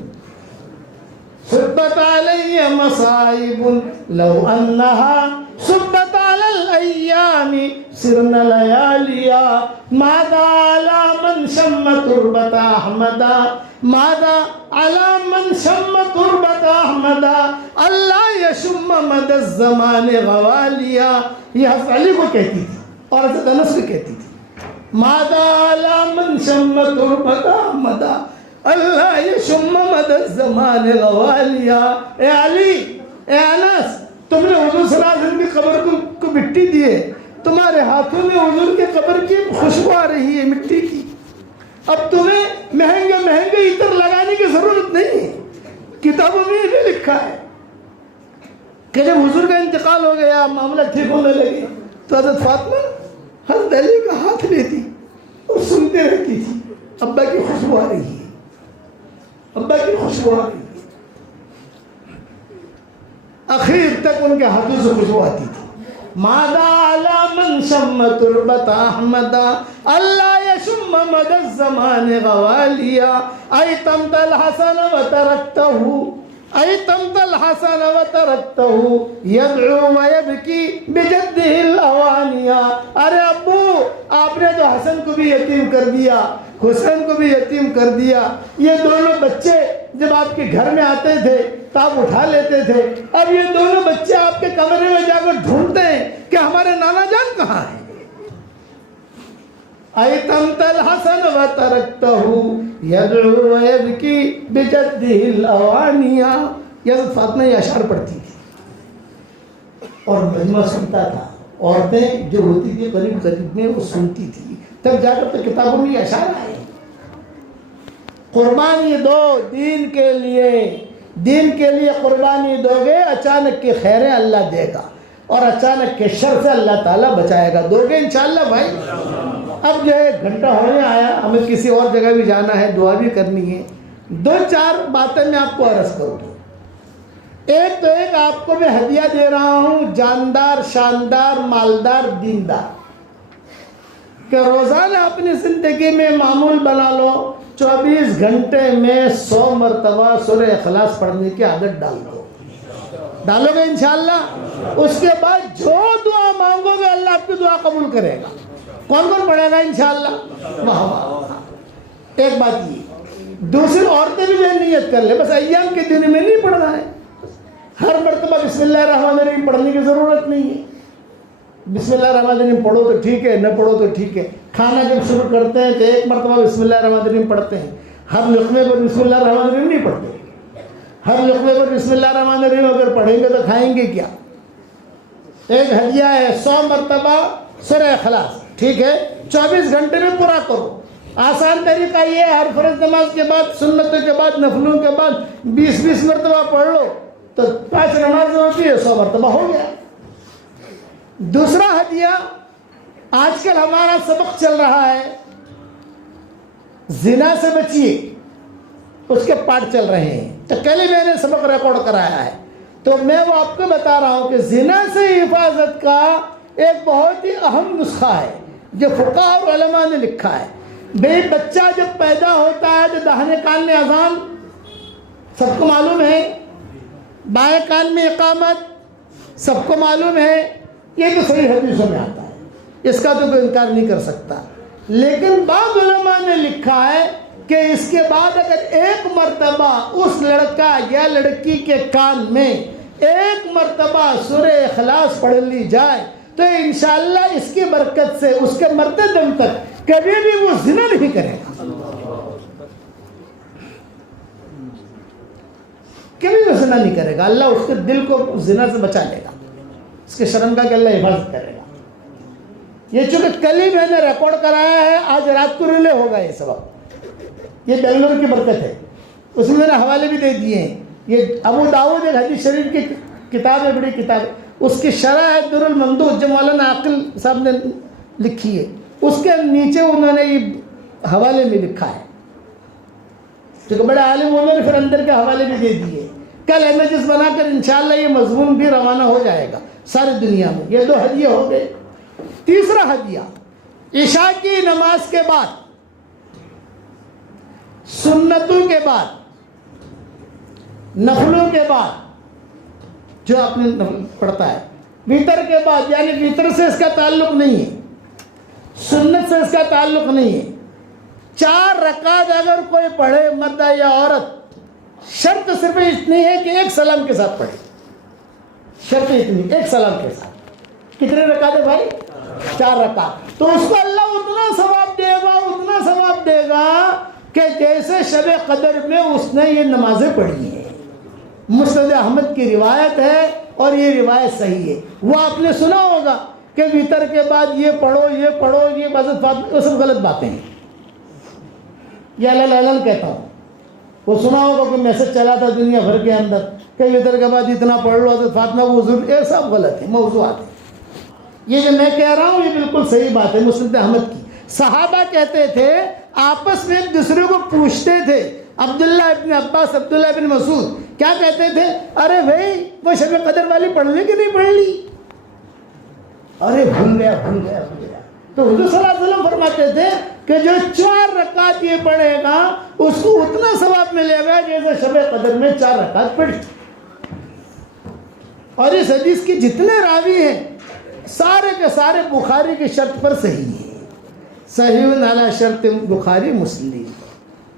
صبت علی مصائب لو انہا، صبت علی الایام سرن لیالیا. ماذا علی من شم تربت احمدا، ماذا علی من شم تربت احمدا، اللہ یشم مد الزمان غوالیا. یہ حضرت علی کو کہتی تھی اور حضرت انس کو کہتی تھی. ماذا علی من شم تربت احمدا، اللہ یشم مد الزمان غوالیا. اے علی، اے انس، تم نے حضور صلی اللہ علیہ وسلم کی قبر کو مٹی دی ہے، تمہارے ہاتھوں میں حضور کی قبر کی خوشبو آ رہی ہے مٹی کی. اب تمہیں مہنگے مہنگے عطر لگانے کی ضرورت نہیں ہے. کتابوں میں یہ بھی لکھا ہے کہ جب حضور کا انتقال ہو گیا، معاملہ ٹھیک ہونے لگے، تو حضرت فاطمہ حضرت علی کا ہاتھ لیتی اور سنتے رہتی تھی، ابا کی خوشبو آ رہی ہے، ابا کی خوشبو آ رہی ہے. اخیر تک ان کے ہاتھوں سے خوشبو آتی تھی. ماذا علی من شم تربت احمدا، اللہ یشم مد الزمان غوالیا. ایتمت الحسن وترکتہ، ایتمت الحسن وترکتہ یدعو ویبکی بجدہ الاوانیا. ارے ابو، آپ نے تو حسن کو بھی یتیم کر دیا، حسین کو بھی یتیم کر دیا. یہ دونوں بچے جب آپ کے گھر میں آتے تھے تو آپ اٹھا لیتے تھے. اب یہ دونوں بچے آپ کے کمرے میں جا کر ڈھونڈتے ہیں کہ ہمارے نانا جان کہاں ہیں. ایتمت الحسن وترکتہ یدعو ویبکی بجدہ الاوانیا. یہ حضرت فاطمہ یہ اشعار پڑھتی تھی اور مجمع سنتا تھا. عورتیں جو ہوتی تھی قریب قریب میں وہ سنتی تھی. تب جا کر تو کتابوں میں یہ اشعار آئے. قربانی دو دین کے لیے، دین کے لیے قربانی دو گے، اچانک کی خیریں اللہ دے گا اور اچانک کے شر سے اللہ تعالیٰ بچائے گا. دو گے انشاءاللہ بھائی. اب جو ہے گھنٹہ ہونے آیا، ہمیں کسی اور جگہ بھی جانا ہے، دعا بھی کرنی ہے. دو چار باتیں میں آپ کو عرض کروں گا. ایک تو ایک آپ کو میں ہدیہ دے رہا ہوں، جاندار، شاندار، مالدار، دیندار، کہ روزانہ اپنی زندگی میں معمول بنا لو 24 گھنٹے میں 100 مرتبہ سورہ اخلاص پڑھنے کی عادت ڈال دو. ڈالو گے انشاءاللہ؟ اس کے بعد جو دعا مانگو گے اللہ آپ کی دعا قبول کرے گا. کون کون پڑھے گا انشاءاللہ؟ واہ واہ. ایک بات یہ. دوسری، عورتیں بھی نیت کر لیں، بس ایام کے دن میں نہیں پڑھنا ہے. ہر مرتبہ بسم اللہ الرحمن الرحیم پڑھنے کی ضرورت نہیں ہے. بسم اللہ الرحمن الرحیم پڑھو تو ٹھیک ہے، نہ پڑھو تو ٹھیک ہے. کھانا جب شروع کرتے ہیں تو ایک مرتبہ بسم اللہ الرحمن الرحیم پڑھتے ہیں. ہر لقمے پر بسم اللہ الرحمن الرحیم نہیں پڑھتے. ہر لقمے پر بسم اللہ الرحمن الرحیم اگر پڑھیں گے تو کھائیں گے کیا؟ ایک ہدیہ ہے 100 مرتبہ سورہ اخلاص، ٹھیک ہے؟ 24 گھنٹے میں پورا کرو. آسان طریقہ یہ ہے، ہر فرض نماز کے بعد، سنتوں کے بعد، نفلوں کے بعد 20 مرتبہ پڑھ لو تو 5 نمازیں ہوتی ہے، 100 مرتبہ ہو گیا. دوسرا ہدیہ، آج کل ہمارا سبق چل رہا ہے زنا سے بچیے، اس کے پارٹ چل رہے ہیں. تو کل ہی میں نے سبق ریکارڈ کرایا ہے، تو میں وہ آپ کو بتا رہا ہوں کہ زنا سے حفاظت کا ایک بہت ہی اہم نسخہ ہے جو فقہاء اور علماء نے لکھا ہے. بھئی بچہ جب پیدا ہوتا ہے تو داہنے کان میں اذان، سب کو معلوم ہے، بائیں کان میں اقامت، سب کو معلوم ہے. یہ تو صحیح حدیثوں میں آتا ہے، اس کا تو کوئی انکار نہیں کر سکتا. لیکن بعض علماء نے لکھا ہے کہ اس کے بعد اگر ایک مرتبہ اس لڑکا یا لڑکی کے کان میں ایک مرتبہ سورہ اخلاص پڑھ لی جائے تو انشاءاللہ اس کی برکت سے اس کے مرتے دم تک کبھی بھی وہ زنا نہیں کرے گا، کبھی وہ زنا نہیں کرے گا. اللہ اس کے دل کو زنا سے بچا لے گا، اس کے شرمگاہ کے اللہ حفاظت کرے گا. یہ چونکہ کل ہی میں نے ریکارڈ کرایا ہے، آج رات کو ریلے ہوگا یہ سبق. یہ بنگلور کی برکت ہے، اس میں نے حوالے بھی دے دیے ہیں. یہ ابو داؤد ایک حدیث شریف کی کتاب ہے، بڑی کتاب ہے، اس کی شرح ہے در الممدود جو مولانا عاقل صاحب نے لکھی ہے. اس کے نیچے انہوں نے یہ حوالے میں لکھا ہے، کیونکہ بڑے عالم انہوں نے پھر اندر کے حوالے بھی دے دیے. کل امیجز بنا کر انشاءاللہ یہ مضمون بھی روانہ ہو جائے گا ساری دنیا میں. یہ 2 ہدیے ہو گئے. تیسرا ہدیہ، عشاء کی نماز کے بعد، سنتوں کے بعد، نفلوں کے بعد، جو آپ نے نفل پڑھتا ہے، ویتر کے بعد، یعنی ویتر سے اس کا تعلق نہیں ہے، سنت سے اس کا تعلق نہیں ہے، 4 رکعت اگر کوئی پڑھے مرد یا عورت، شرط صرف اتنی ہے کہ ایک سلام کے ساتھ پڑھے. شرط اتنی، ایک سلام کے ساتھ. کتنے رکعت ہے بھائی؟ 4 رکعت. تو اس کو اللہ اتنا ثواب دے گا کہ جیسے شب قدر میں اس نے یہ نمازیں پڑھی ہیں. مسند احمد کی روایت ہے اور یہ روایت صحیح ہے. وہ آپ نے سنا ہوگا کہ وتر کے بعد یہ پڑھو یہ بازت یہ سب غلط باتیں ہیں. یہ اللہ کہتا ہوں. وہ سنا ہوگا کہ میسج چلا تھا دنیا بھر کے اندر کہ وتر کے بعد اتنا پڑھ لو حضرت فاطمہ وہ ضرور، یہ سب غلط ہے، موضوعات ہیں. یہ جو میں کہہ رہا ہوں یہ بالکل صحیح بات ہے مسند احمد کی. صحابہ کہتے تھے، آپس میں ایک دوسرے کو پوچھتے تھے. عبداللہ ابن عباس، عبداللہ ابن مسعود کیا کہتے تھے؟ ارے بھائی وہ شب قدر والی پڑھ لی کہ نہیں پڑھ لی؟ ارے بھول گیا. تو حضور صلی اللہ علیہ وسلم فرماتے تھے کہ جو 4 رکعت یہ پڑھے گا اس کو اتنا ثواب ملے گا جیسے شب قدر میں 4 رکعت پڑھی. اور اس حدیث کی جتنے راوی ہیں سارے کے سارے بخاری کی شرط پر صحیح ہیں. صحیح علی شرط بخاری مسلم.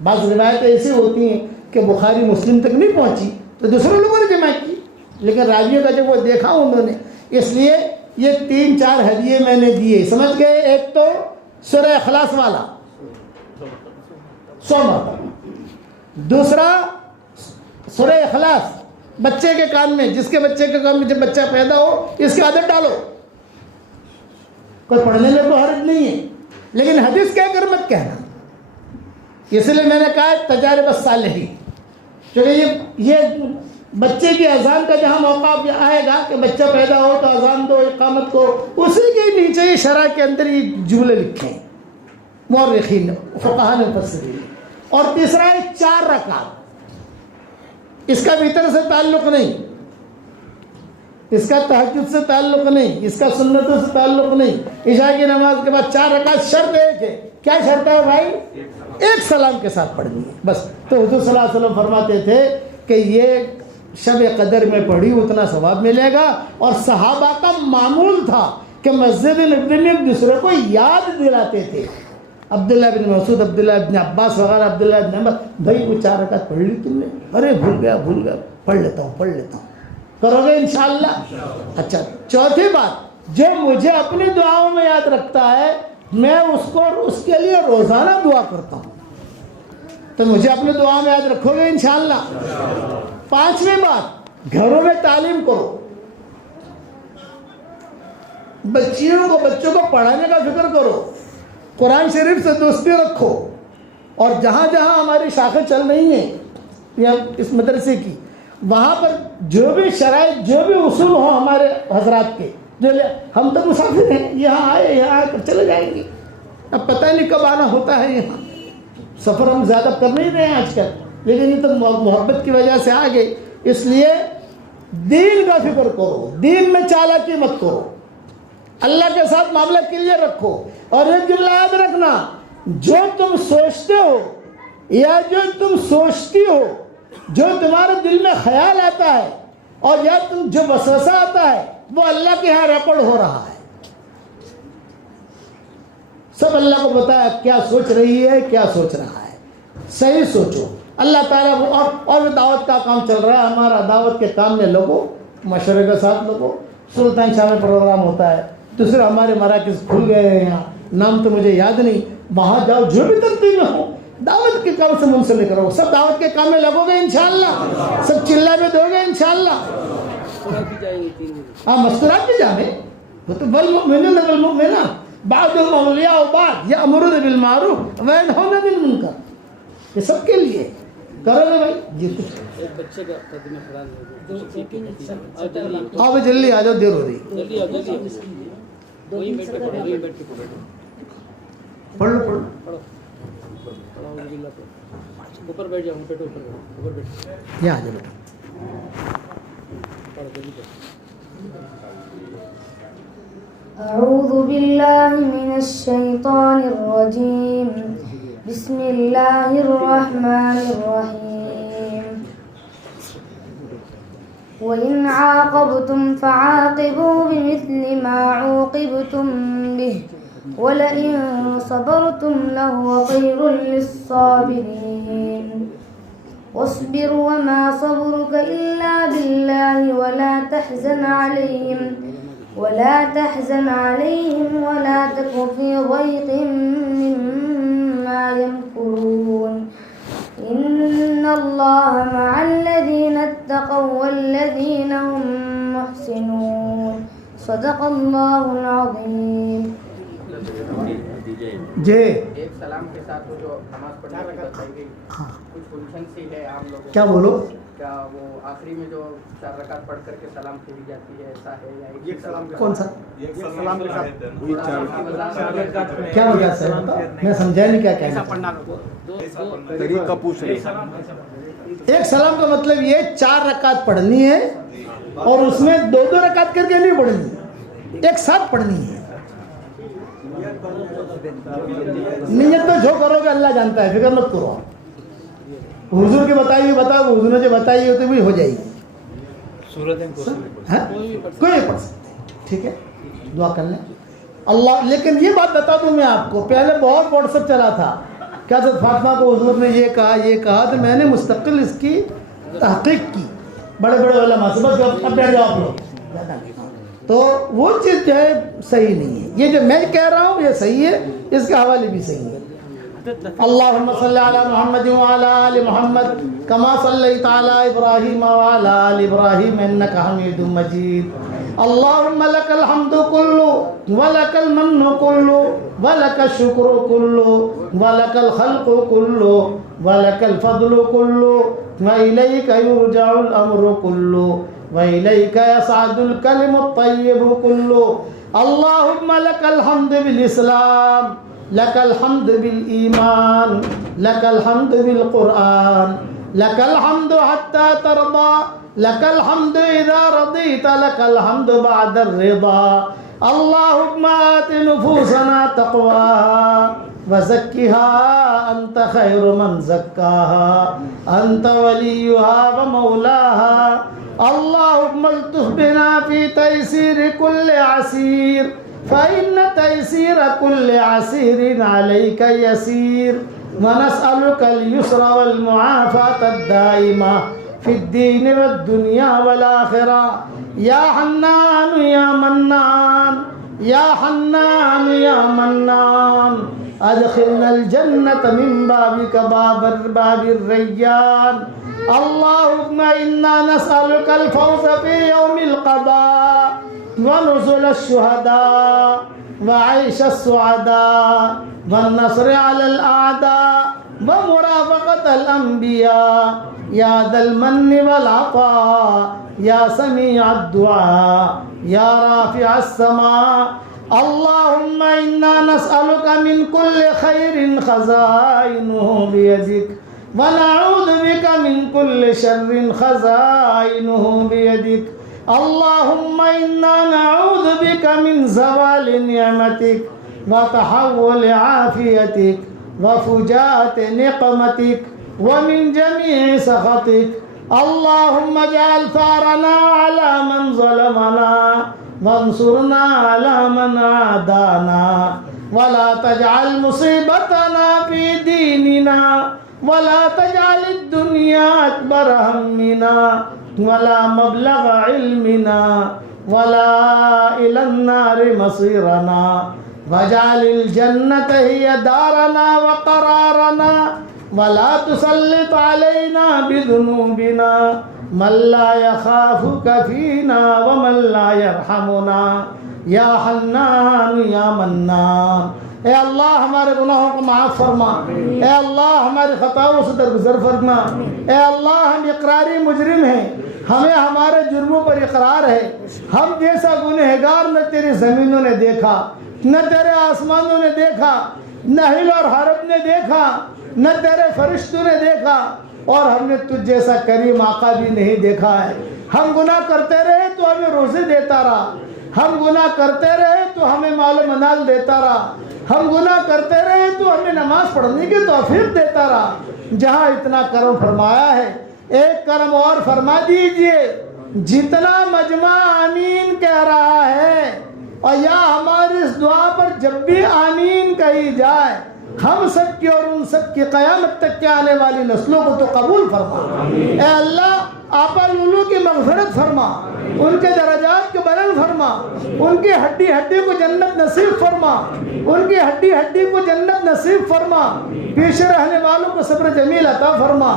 بعض روایتیں ایسی ہوتی ہیں کہ بخاری مسلم تک نہیں پہنچی تو دوسرے لوگوں نے جمع کی، لیکن راویوں کا جب وہ دیکھا انہوں نے، اس لیے یہ 3-4 ہدیے میں نے دیے. سمجھ گئے؟ ایک تو سورہ اخلاص والا 100 مرتبہ، دوسرا سورہ اخلاص بچے کے کان میں، جس کے بچے کے کان میں جب بچہ پیدا ہو اس کی عادت ڈالو. کوئی پڑھنے میں کوئی حرج نہیں ہے، لیکن حدیث کہہ کر مت کہنا. اس لیے میں نے کہا تجارب الصالحین، کیونکہ یہ بچے کی اذان کا جہاں موقع آئے گا کہ بچہ پیدا ہو تو اذان دو، اقامت کو، اسی کے نیچے یہ شرح کے اندر یہ جملے لکھے ہیں مورخین فقہاء نے مفسرین. اور تیسرا ہے 4 رکعت. اس کا وتر سے تعلق نہیں، اس کا تہجد سے تعلق نہیں، اس کا سنتوں سے تعلق نہیں. عشاء کی نماز کے بعد 4 رکعت شرط ایک ہے. کیا شرط ہے بھائی؟ ایک سلام کے ساتھ پڑھنی ہے بس. تو حضور صلی اللہ علیہ وسلم فرماتے تھے کہ یہ شب قدر میں پڑھی اتنا ثواب ملے گا. اور صحابہ کا معمول تھا کہ مسجد نبوی میں ایک دوسرے کو یاد دلاتے تھے. عبداللہ بن مسعود، عبداللہ بن عباس وغیرہ، عبداللہ بن عمر، بھائی وہ 4 رکعت پڑھ لی تم نے؟ ارے بھول گیا، پڑھ لیتا ہوں. کرو گے انشاءاللہ؟ اچھا، چوتھی بات، جو مجھے اپنی دعاؤں میں یاد رکھتا ہے میں اس کے لیے روزانہ دعا کرتا ہوں. تو مجھے اپنی دعا میں یاد رکھو گے انشاءاللہ. 5ویں بات، گھروں میں تعلیم کرو. بچوں کو پڑھانے کا فکر کرو. قرآن شریف سے دوستی رکھو. اور جہاں جہاں ہماری شاخیں چل رہی ہیں یا اس مدرسے کی، وہاں پر جو بھی شرائط، جو بھی اصول ہوں ہمارے حضرات کے، جو ہم تو مسافر ہیں، یہاں آئے، یہاں آ کر چلے جائیں گے. اب پتہ نہیں کب آنا ہوتا ہے. یہاں سفر ہم زیادہ کر نہیں رہے ہیں آج کل، لیکن یہ تو محبت کی وجہ سے آ گئے. اس لیے دین کا فکر کرو، دین میں چالاکی مت کرو، اللہ کے ساتھ معاملہ کلیئر رکھو. اور ایک جملہ یاد رکھنا، جو تم سوچتے ہو یا جو تم سوچتی ہو، جو تمہارے دل میں خیال آتا ہے اور یا جو وسوسہ آتا ہے، وہ اللہ کے ہاں ریکارڈ ہو رہا ہے. سب اللہ کو بتایا کیا سوچ رہی ہے کیا سوچ رہا ہے. صحیح سوچو. اللہ تعالیٰ اور دعوت کا کام چل رہا ہے ہمارا. دعوت کے کام میں لوگوں مشورے کے ساتھ لوگوں. سلطان شاہ میں پروگرام ہوتا ہے. دوسرے ہمارے مراکز کھل گئے ہیں یہاں, نام تو مجھے یاد نہیں. وہاں جاؤ جو بھی تنظیم میں ہو, دعوت کے کام سے منسلک رہو. سب دعوت کے کام میں لگو گے انشاءاللہ. سب چلہ میں دو گے انشاءاللہ. ہاں مستورات بھی جانے وہ تو والمؤمنون والمؤمنات بعضهم اولیاء بعض یأمرون بالمعروف وینہون عن المنکر. یہ سب کے لیے کرو گے بھائی. جی بچے کا قدمہ قرآن آؤ جلدی آ جاؤ, دیر ہو رہی. پڑھ لو پڑھو. اوپر بیٹھ جاؤ, اوپر بیٹھ. یہاں آ جاؤ بیٹا. أعوذ بالله من الشيطان الرجيم. بسم الله الرحمن الرحيم. وإن عاقبتم فعاقبوا بمثل ما عوقبتم به ولئن صبرتم لهو خير للصابرين. واصبر وما صبرك إلا بالله ولا تحزن عليهم ولا تك في ضيق مما يمكرون. إن الله مع الذين اتقوا والذين هم محسنون. صدق الله العظيم. جی ایک سلام کے ساتھ وہ جو نماز پڑھنے کی بتائی گئی کچھ الجھن سی ہے عام لوگوں. کیا بولو. کیا وہ آخری میں جو 4 رکعت پڑھ کر کے سلام پھیری جاتی ہے ایسا ہے یا ایک سلام کون سا سلام کے ساتھ کیا ہو گیا سر بتاؤ, میں سمجھا نہیں کیا کہنا. طریقہ پوچھ رہے. ایک سلام کا مطلب یہ 4 رکعت پڑھنی ہے اور اس میں 2 رکعت کر کے نہیں پڑھنی, ایک ساتھ پڑھنی ہے. نیت تو جو کرو گے اللہ جانتا ہے, فکر مت کرو. حضور کی بتائی ہوئی بتاؤ, حضور نے جو بتائی ہوئی تو بھی ہو جائے گی. کوئی پڑھ سکتے ہیں, ٹھیک ہے, دعا کر لیں اللہ. لیکن یہ بات بتا دوں میں آپ کو, پہلے بہت واٹس ایپ چلا تھا کہ حضرت فاطمہ کو حضور نے یہ کہا تو میں نے مستقل اس کی تحقیق کی بڑے بڑے علماء سے. بس اب بیٹھ جاؤ آپ لوگ. تو وہ چیز جو ہے صحیح نہیں ہے. یہ جو میں کہہ رہا ہوں یہ صحیح ہے, اس کے حوالے بھی صحیح ہے. اللہم صلی علی محمد وعلی آل محمد کما صلیت علی ابراہیم وعلی آل ابراہیم انک حمید مجید. اللہم لک الحمد کلو ولک المن کلو ولک الشکر کلو ولک الخلق کلو ولک الفضل کلو وإلیک یرجع الامر کلو وإلیک یصعد الکلم الطیب کلو. اللہم لک الحمد بالاسلام لك الحمد بالإيمان لك الحمد بالقرآن لك الحمد حتى ترضى لك الحمد إذا رضيت لك الحمد بعد الرضا. اللهم آت نفوسنا تقواها وزكها أنت خير من زكاها أنت وليها ومولاها. اللهم الطف بنا في تيسير كل عسير فإن تيسير كل عسير عليك يسير. ونسألك اليسر والمعافاة الدائمة في الدين والدنيا والآخرة. يا حنان يا منان يا حنان يا منان أدخلنا الجنة من بابك باب الريان. اللهم إنا نسألك الفوز في يوم القضاء ونزل الشهداء وعيش السعداء والنصر على الأعداء ومرافقة الأنبياء يا ذا المن والعطاء يا سميع الدعاء يا رافع السماء. اللهم إنا نسألك من كل خير خزائنه بيدك ونعوذ بك من كل شر خزائنه بيدك. اللهم إنا نعوذ بك من زوال نعمتك وتحول عافيتك وفجاءة نقمتك ومن جميع سخطك. اللهم اجعل ثارنا على من ظلمنا وانصرنا على من عادانا ولا تجعل مصيبتنا في ديننا ولا تجعل الدنيا أكبر همنا ولا مبلغ علمنا ولا إلى النار مصيرنا واجعل الجنة هي دارنا وقرارنا ولا تسلط علينا بذنوبنا من لا يخافك فينا ومن لا يرحمنا یا حنان یا منان۔ اے اللہ ہمارے گناہوں کو معاف فرما، اے اللہ ہماری خطاؤں سے درگزر فرما، اے اللہ ہم اقراری مجرم ہیں، ہمیں ہمارے جرموں پر اقرار ہے، ہم جیسا گنہگار نہ تیری زمینوں نے دیکھا، نہ تیرے آسمانوں نے دیکھا، نہ ہل اور حرب نے دیکھا، نہ تیرے فرشتوں نے دیکھا، اور ہم نے تجھ جیسا کریم آقا بھی نہیں دیکھا ہے۔ ہم گناہ کرتے رہے تو ہمیں روزے دیتا رہا، ہم گناہ کرتے رہے تو ہمیں مال و منال دیتا رہا، ہم گناہ کرتے رہے تو ہمیں نماز پڑھنے کی توفیق دیتا رہا۔ جہاں اتنا کرم فرمایا ہے ایک کرم اور فرما دیجئے، جتنا مجمع آمین کہہ رہا ہے اور یا ہماری اس دعا پر جب بھی آمین کہی جائے، ہم سب کی اور ان سب کی قیامت تک کے آنے والی نسلوں کو تو قبول فرما۔ اے اللہ آپا لولو کی مغفرت فرما، ان کے درجات کو بلند فرما، ان کی ہڈی ہڈی کو جنت نصیب فرما، ان کی ہڈی ہڈی کو جنت نصیب فرما، پیچھے رہنے والوں کو صبر جمیل عطا فرما،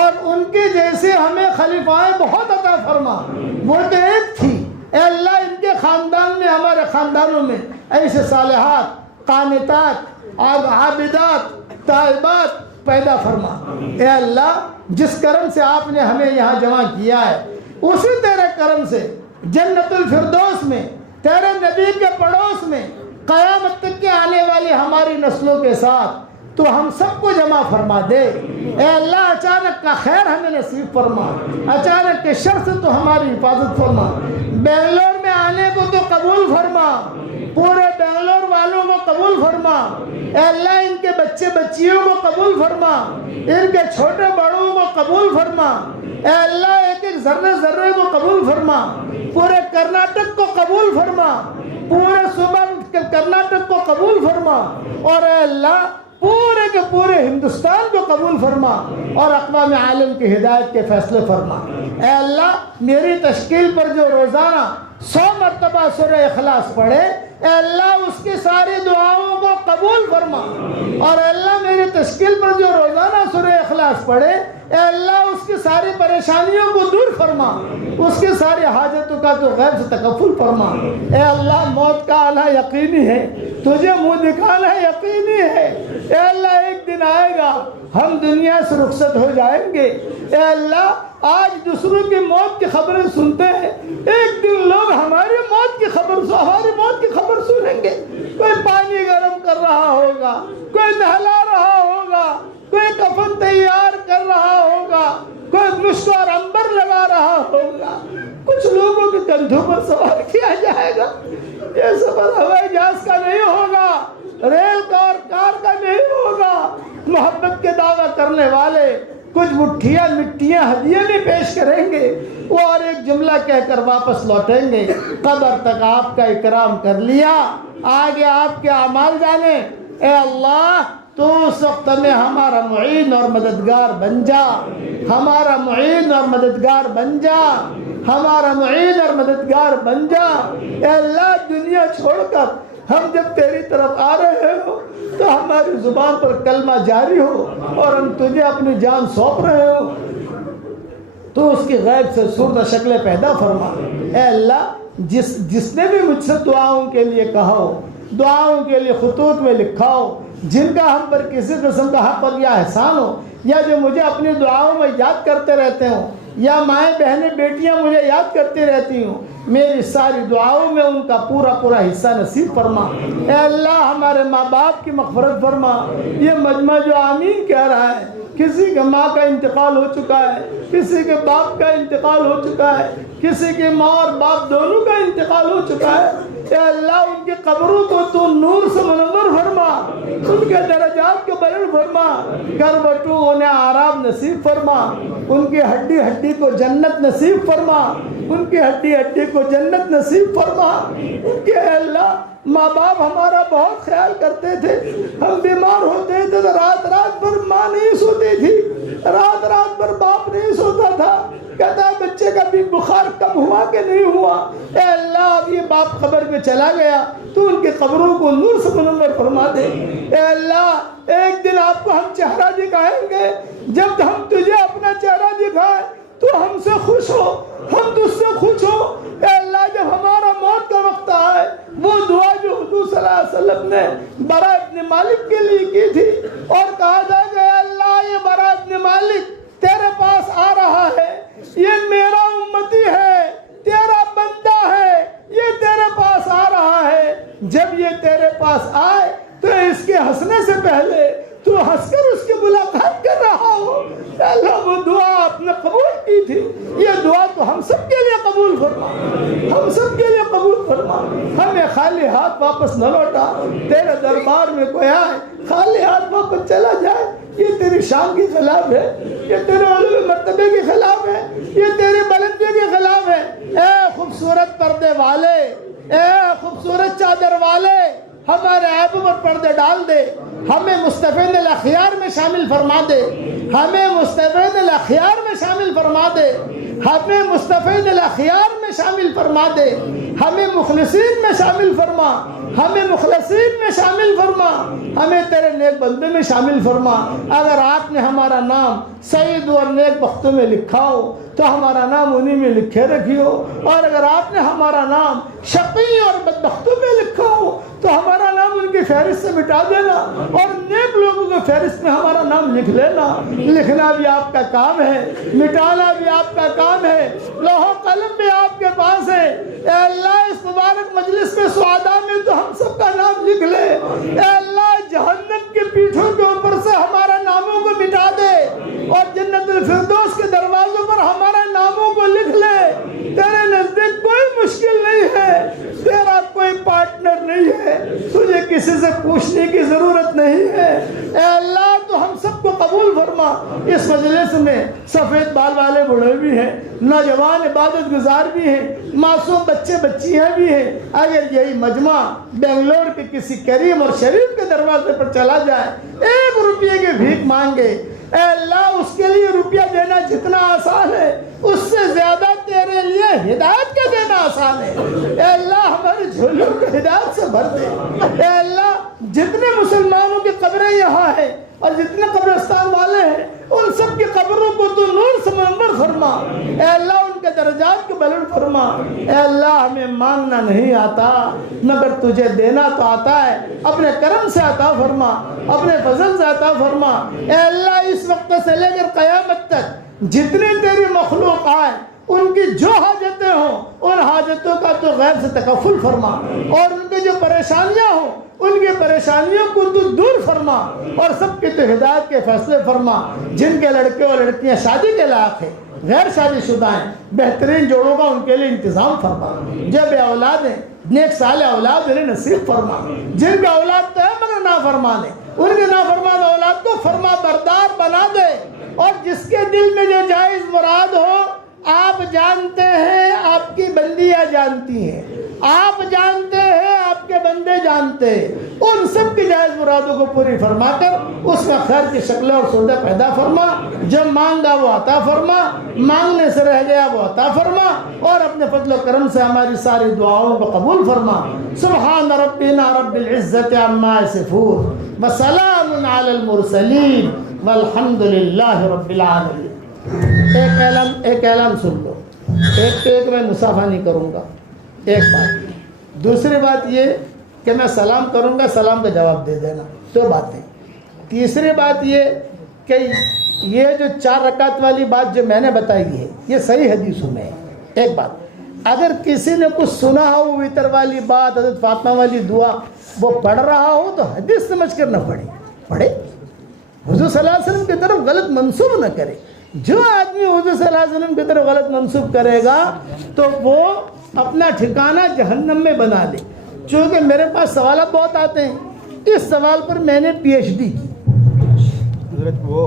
اور ان کے جیسے ہمیں خلیفائیں بہت عطا فرما۔ وہ تو ایک تھی، اے اللہ ان کے خاندان میں، ہمارے خاندانوں میں ایسے صالحات، قانتات، عابدات، تائبات پیدا فرما۔ اے اللہ جس کرم سے آپ نے ہمیں یہاں جمع کیا ہے، اسی تیرے کرم سے جنت الفردوس میں، تیرے نبی کے پڑوس میں، قیامت تک کے آنے والی ہماری نسلوں کے ساتھ تو ہم سب کو جمع فرما دے۔ اے اللہ اچانک کا خیر ہمیں نصیب فرما، اچانک کے شر سے تو ہماری حفاظت فرما۔ بنگلور میں آنے کو تو قبول فرما، پورے بنگلور والوں کو قبول فرما۔ اے اللہ ان کے بچے بچیوں کو قبول فرما، ان کے چھوٹے بڑوں کو قبول فرما۔ اے اللہ ایک ایک ذرے ذرے کو قبول فرما، پورے کرناٹک کو قبول فرما، پورے صوبہ کرناٹک کو قبول فرما، اور اے اللہ پورے کے پورے ہندوستان کو قبول فرما، اور اقوام عالم کی ہدایت کے فیصلے فرما۔ اے اللہ میری تشکیل پر جو روزانہ 100 مرتبہ سورہ اخلاص پڑھے، اے اللہ اس کی ساری دعاؤں کو قبول فرما، اور اے اللہ میری تشکیل پر جو روزانہ سورہ اخلاص پڑھے، اے اللہ اس کی ساری پریشانیوں کو دور فرما، اس کی ساری حاجتوں کا تو غیب سے تکفل فرما۔ اے اللہ موت کا آنا یقینی ہے، تجھے منہ دکھانا یقینی ہے۔ اے اللہ ایک دن آئے گا ہم دنیا سے رخصت ہو جائیں گے۔ اے اللہ آج دوسروں کی موت کی خبریں سنتے ہیں، ایک دن لوگ ہماری موت کی خبر سنیں گے۔ کوئی پانی گرم کر رہا ہوگا، کوئی نہلا رہا ہوگا، کوئی کفن تیار کر رہا ہوگا، کوئی مشک اور عنبر لگا رہا ہوگا، کچھ لوگوں کے کندھوں پر سوار کیا جائے گا۔ یہ سفر ہوائی جہاز کا نہیں ہوگا، ریل کا اور کار کا نہیں ہوگا۔ محبت کے دعویٰ کرنے والے کچھ مٹھیاں ہدیے میں پیش کریں گے، وہ اور ایک جملہ کہہ کر واپس لوٹیں گے۔ قبر تک آپ کا اکرام کر لیا، آگے آپ کے اعمال جانے۔ اے اللہ تو اس وقت میں ہمارا معین اور مددگار بن جا، ہمارا معین اور مددگار بن جا، ہمارا معین اور مددگار بن جا۔ اے اللہ دنیا چھوڑ کر ہم جب تیری طرف آ رہے ہو تو ہماری زبان پر کلمہ جاری ہو، اور ہم تجھے اپنی جان سونپ رہے ہو تو اس کی غیب سے صورت شکلیں پیدا فرما۔ اے اللہ جس نے بھی مجھ سے دعاؤں کے لیے کہا ہو، دعاؤں کے لیے خطوط میں لکھا ہو، جن کا ہم پر کسی قسم کا حق اور یا احسان ہو، یا جو مجھے اپنی دعاؤں میں یاد کرتے رہتے ہوں، یا مائیں بہنیں بیٹیاں مجھے یاد کرتی رہتی ہوں، میری ساری دعاؤں میں ان کا پورا حصہ نصیب فرما۔ اے اللہ ہمارے ماں باپ کی مغفرت فرما۔ یہ مجمع جو آمین کہہ رہا ہے، کسی کے ماں کا انتقال ہو چکا ہے، کسی کے باپ کا انتقال ہو چکا ہے، کسی کے ماں اور باپ دونوں کا انتقال ہو چکا ہے۔ اے اللہ ان کی قبروں کو تو نور سے منور فرما، ان کے درجات کو بلند فرما، کروٹو انہیں آرام نصیب فرما، ان کی ہڈی ہڈی کو جنت نصیب فرما، ان کی ہڈی ہڈی کو جنت نصیب فرما، ان کے اے اللہ ماں باپ ہمارا بہت خیال کرتے تھے. ہم بیمار ہوتے تھے تو رات رات بھر ماں نہیں سوتی تھی, رات رات بھر باپ نہیں سوتا تھا. کہتا ہے بچے کا بھی بخار کم ہوا کہ نہیں ہوا. اے اللہ اب یہ باپ قبر پہ چلا گیا, تو ان کی قبروں کو نور سے منور فرما دے. اے اللہ ایک دن آپ کو ہم چہرہ دکھائیں گے, جب ہم تجھے اپنا چہرہ دکھائیں تو ہم سے خوش ہو, ہم تجھ سے خوش ہو. اے اللہ جب ہمارا موت کا وقت آئے, وہ دعا جو حضور صلی اللہ علیہ وسلم نے برا ابن مالک کے لیے کی تھی, اور کہا تھا کہ اے اللہ یہ برا ابن مالک تیرے پاس آ رہا ہے, یہ میرا امتی ہے, تیرا بندہ ہے, یہ تیرے پاس آ رہا ہے. جب یہ تیرے پاس آئے تو اس کے ہنسنے سے پہلے تو ہنس کر اس کی ملاقات کر رہا ہو. اللہ وہ دعا آپ نے قبول کی تھی, یہ دعا تو ہم سب کے لیے قبول فرما, ہم سب کے لیے قبول فرما. ہمیں خالی ہاتھ واپس نہ لوٹا. تیرے دربار میں کوئی آئے خالی ہاتھ واپس چلا جائے, یہ تیری شان کے خلاف ہے, یہ تیرے علو مرتبے کے خلاف ہے, یہ تیری بلندی کے خلاف ہے. اے خوبصورت پردے والے, اے خوبصورت چادر والے, ہمارے عیبوں پر پردے ڈال دے. ہمیں مصطفین الاخیار میں شامل فرما دے, ہمیں مصطفین الاخیار میں شامل فرما دے, ہمیں مصطفین الاخیار میں شامل فرما دے, ہمیں مخلصین میں شامل فرما, ہمیں مخلصین میں شامل فرما, ہمیں تیرے نیک بندے میں شامل فرما. اگر آپ نے ہمارا نام سعید اور نیک بختوں میں لکھا ہو تو ہمارا نام انہی میں لکھے رکھیو, اور اگر آپ نے ہمارا نام شقی اور بدبختوں میں لکھا ہو تو ہمارا نام ان کی فہرست سے مٹا دینا, اور نیک لوگوں کے فہرست میں ہمارا نام لکھ لینا. لکھنا بھی آپ کا کام ہے, مٹانا بھی آپ کا کام ہے, لوح و قلم بھی آپ کے پاس ہے. اے اللہ اس مبارک مجلس میں سعادہ میں تو ہم سب کا نام لکھ لے. اے اللہ جہنم کے پیٹھوں کے اوپر سے ہمارا ناموں کو مٹا دے, اور جنت الفردوس کے دروازوں پر ہمارے ناموں کو لکھ لے. تیرے نزدیک کوئی مشکل نہیں ہے, تیرا کوئی پارٹنر نہیں ہے, تجھے کسی سے پوچھنے کی ضرورت نہیں ہے. اے اللہ تو ہم سب کو قبول فرما. اس مجلس میں سفید بال والے بوڑھے بھی ہیں, نوجوان عبادت گزار بھی ہیں, معصوم بچے بچیاں بھی ہیں. اگر یہی مجمع بنگلور کے کسی کریم اور شریف کے دروازے پر چلا جائے, 1 روپے کی بھیک مانگے, اے اللہ اس کے لیے روپیہ دینا جتنا آسان ہے اس سے زیادہ تیرے لیے ہدایت کا دینا آسان ہے. اے اللہ ہمارے جھولیوں کو ہدایت سے بھر دے. اے اللہ جتنے مسلمانوں کی قبریں یہاں ہیں اور جتنے قبرستان والے ہیں ان سب کی قبروں کو تو نور سے منور فرما. اے اللہ ان کے درجات کو بلند فرما. اے اللہ ہمیں مانگنا نہیں آتا مگر تجھے دینا تو آتا ہے, اپنے کرم سے عطا فرما, اپنے فضل سے عطا فرما. اے اللہ اس وقت سے لے کر قیامت تک جتنے تیری مخلوق آئے ان کی جو حاجتیں ہوں ان حاجتوں کا تو غیب سے تکفل فرما, اور ان کی جو پریشانیاں ہوں ان کی پریشانیوں کو تو دور فرما, اور سب کی تو ہدایت کے فیصلے فرما. جن کے لڑکے اور لڑکیاں شادی کے لائق ہیں, غیر شادی شدہ ہیں, بہترین جوڑوں کا ان کے لیے انتظام فرما. جو بے اولاد ہیں نیک صالح اولاد انہیں نصیب فرما. جن کا اولاد تو ہے مگر نافرمان ہے, ان کے نافرمان اولاد کو فرما بردار بنا دے. اور جس کے دل میں جو جائز مراد ہو آپ جانتے ہیں, آپ کی بندیاں جانتی ہیں, آپ جانتے ہیں, آپ کے بندے جانتے ہیں, ان سب کی جائز مرادوں کو پوری فرما کر اس میں خیر کی شکلیں اور صورتیں پیدا فرما. جو مانگا وہ عطا فرما, مانگنے سے رہ گیا وہ عطا فرما, اور اپنے فضل و کرم سے ہماری ساری دعاؤں کو قبول فرما. سبحان ربنا رب العزت عما یصفون وسلام علی المرسلین والحمد للہ رب العالمین. ایک اعلان سن لو, ایک میں مصافحہ نہیں کروں گا, ایک بات. دوسری بات یہ کہ میں سلام کروں گا, سلام کا جواب دے دینا, 2 باتیں. تیسری بات یہ کہ یہ جو 4 رکعت والی بات جو میں نے بتائی ہے یہ صحیح حدیثوں میں ہے. ایک بات, اگر کسی نے کچھ سنا ہو وتر والی بات, حضرت فاطمہ والی دعا وہ پڑھ رہا ہو تو حدیث سمجھ کر نہ پڑھے, حضور صلی اللہ علیہ وسلم کی طرف غلط منسوب نہ کرے. جو آدمی حضور صلی اللہ علیہ وسلم کی طرف غلط منسوب کرے گا تو وہ اپنا ٹھکانہ جہنم میں بنا لے. چونکہ میرے پاس سوالات بہت آتے ہیں, اس سوال پر میں نے PhD کی. حضرت وہ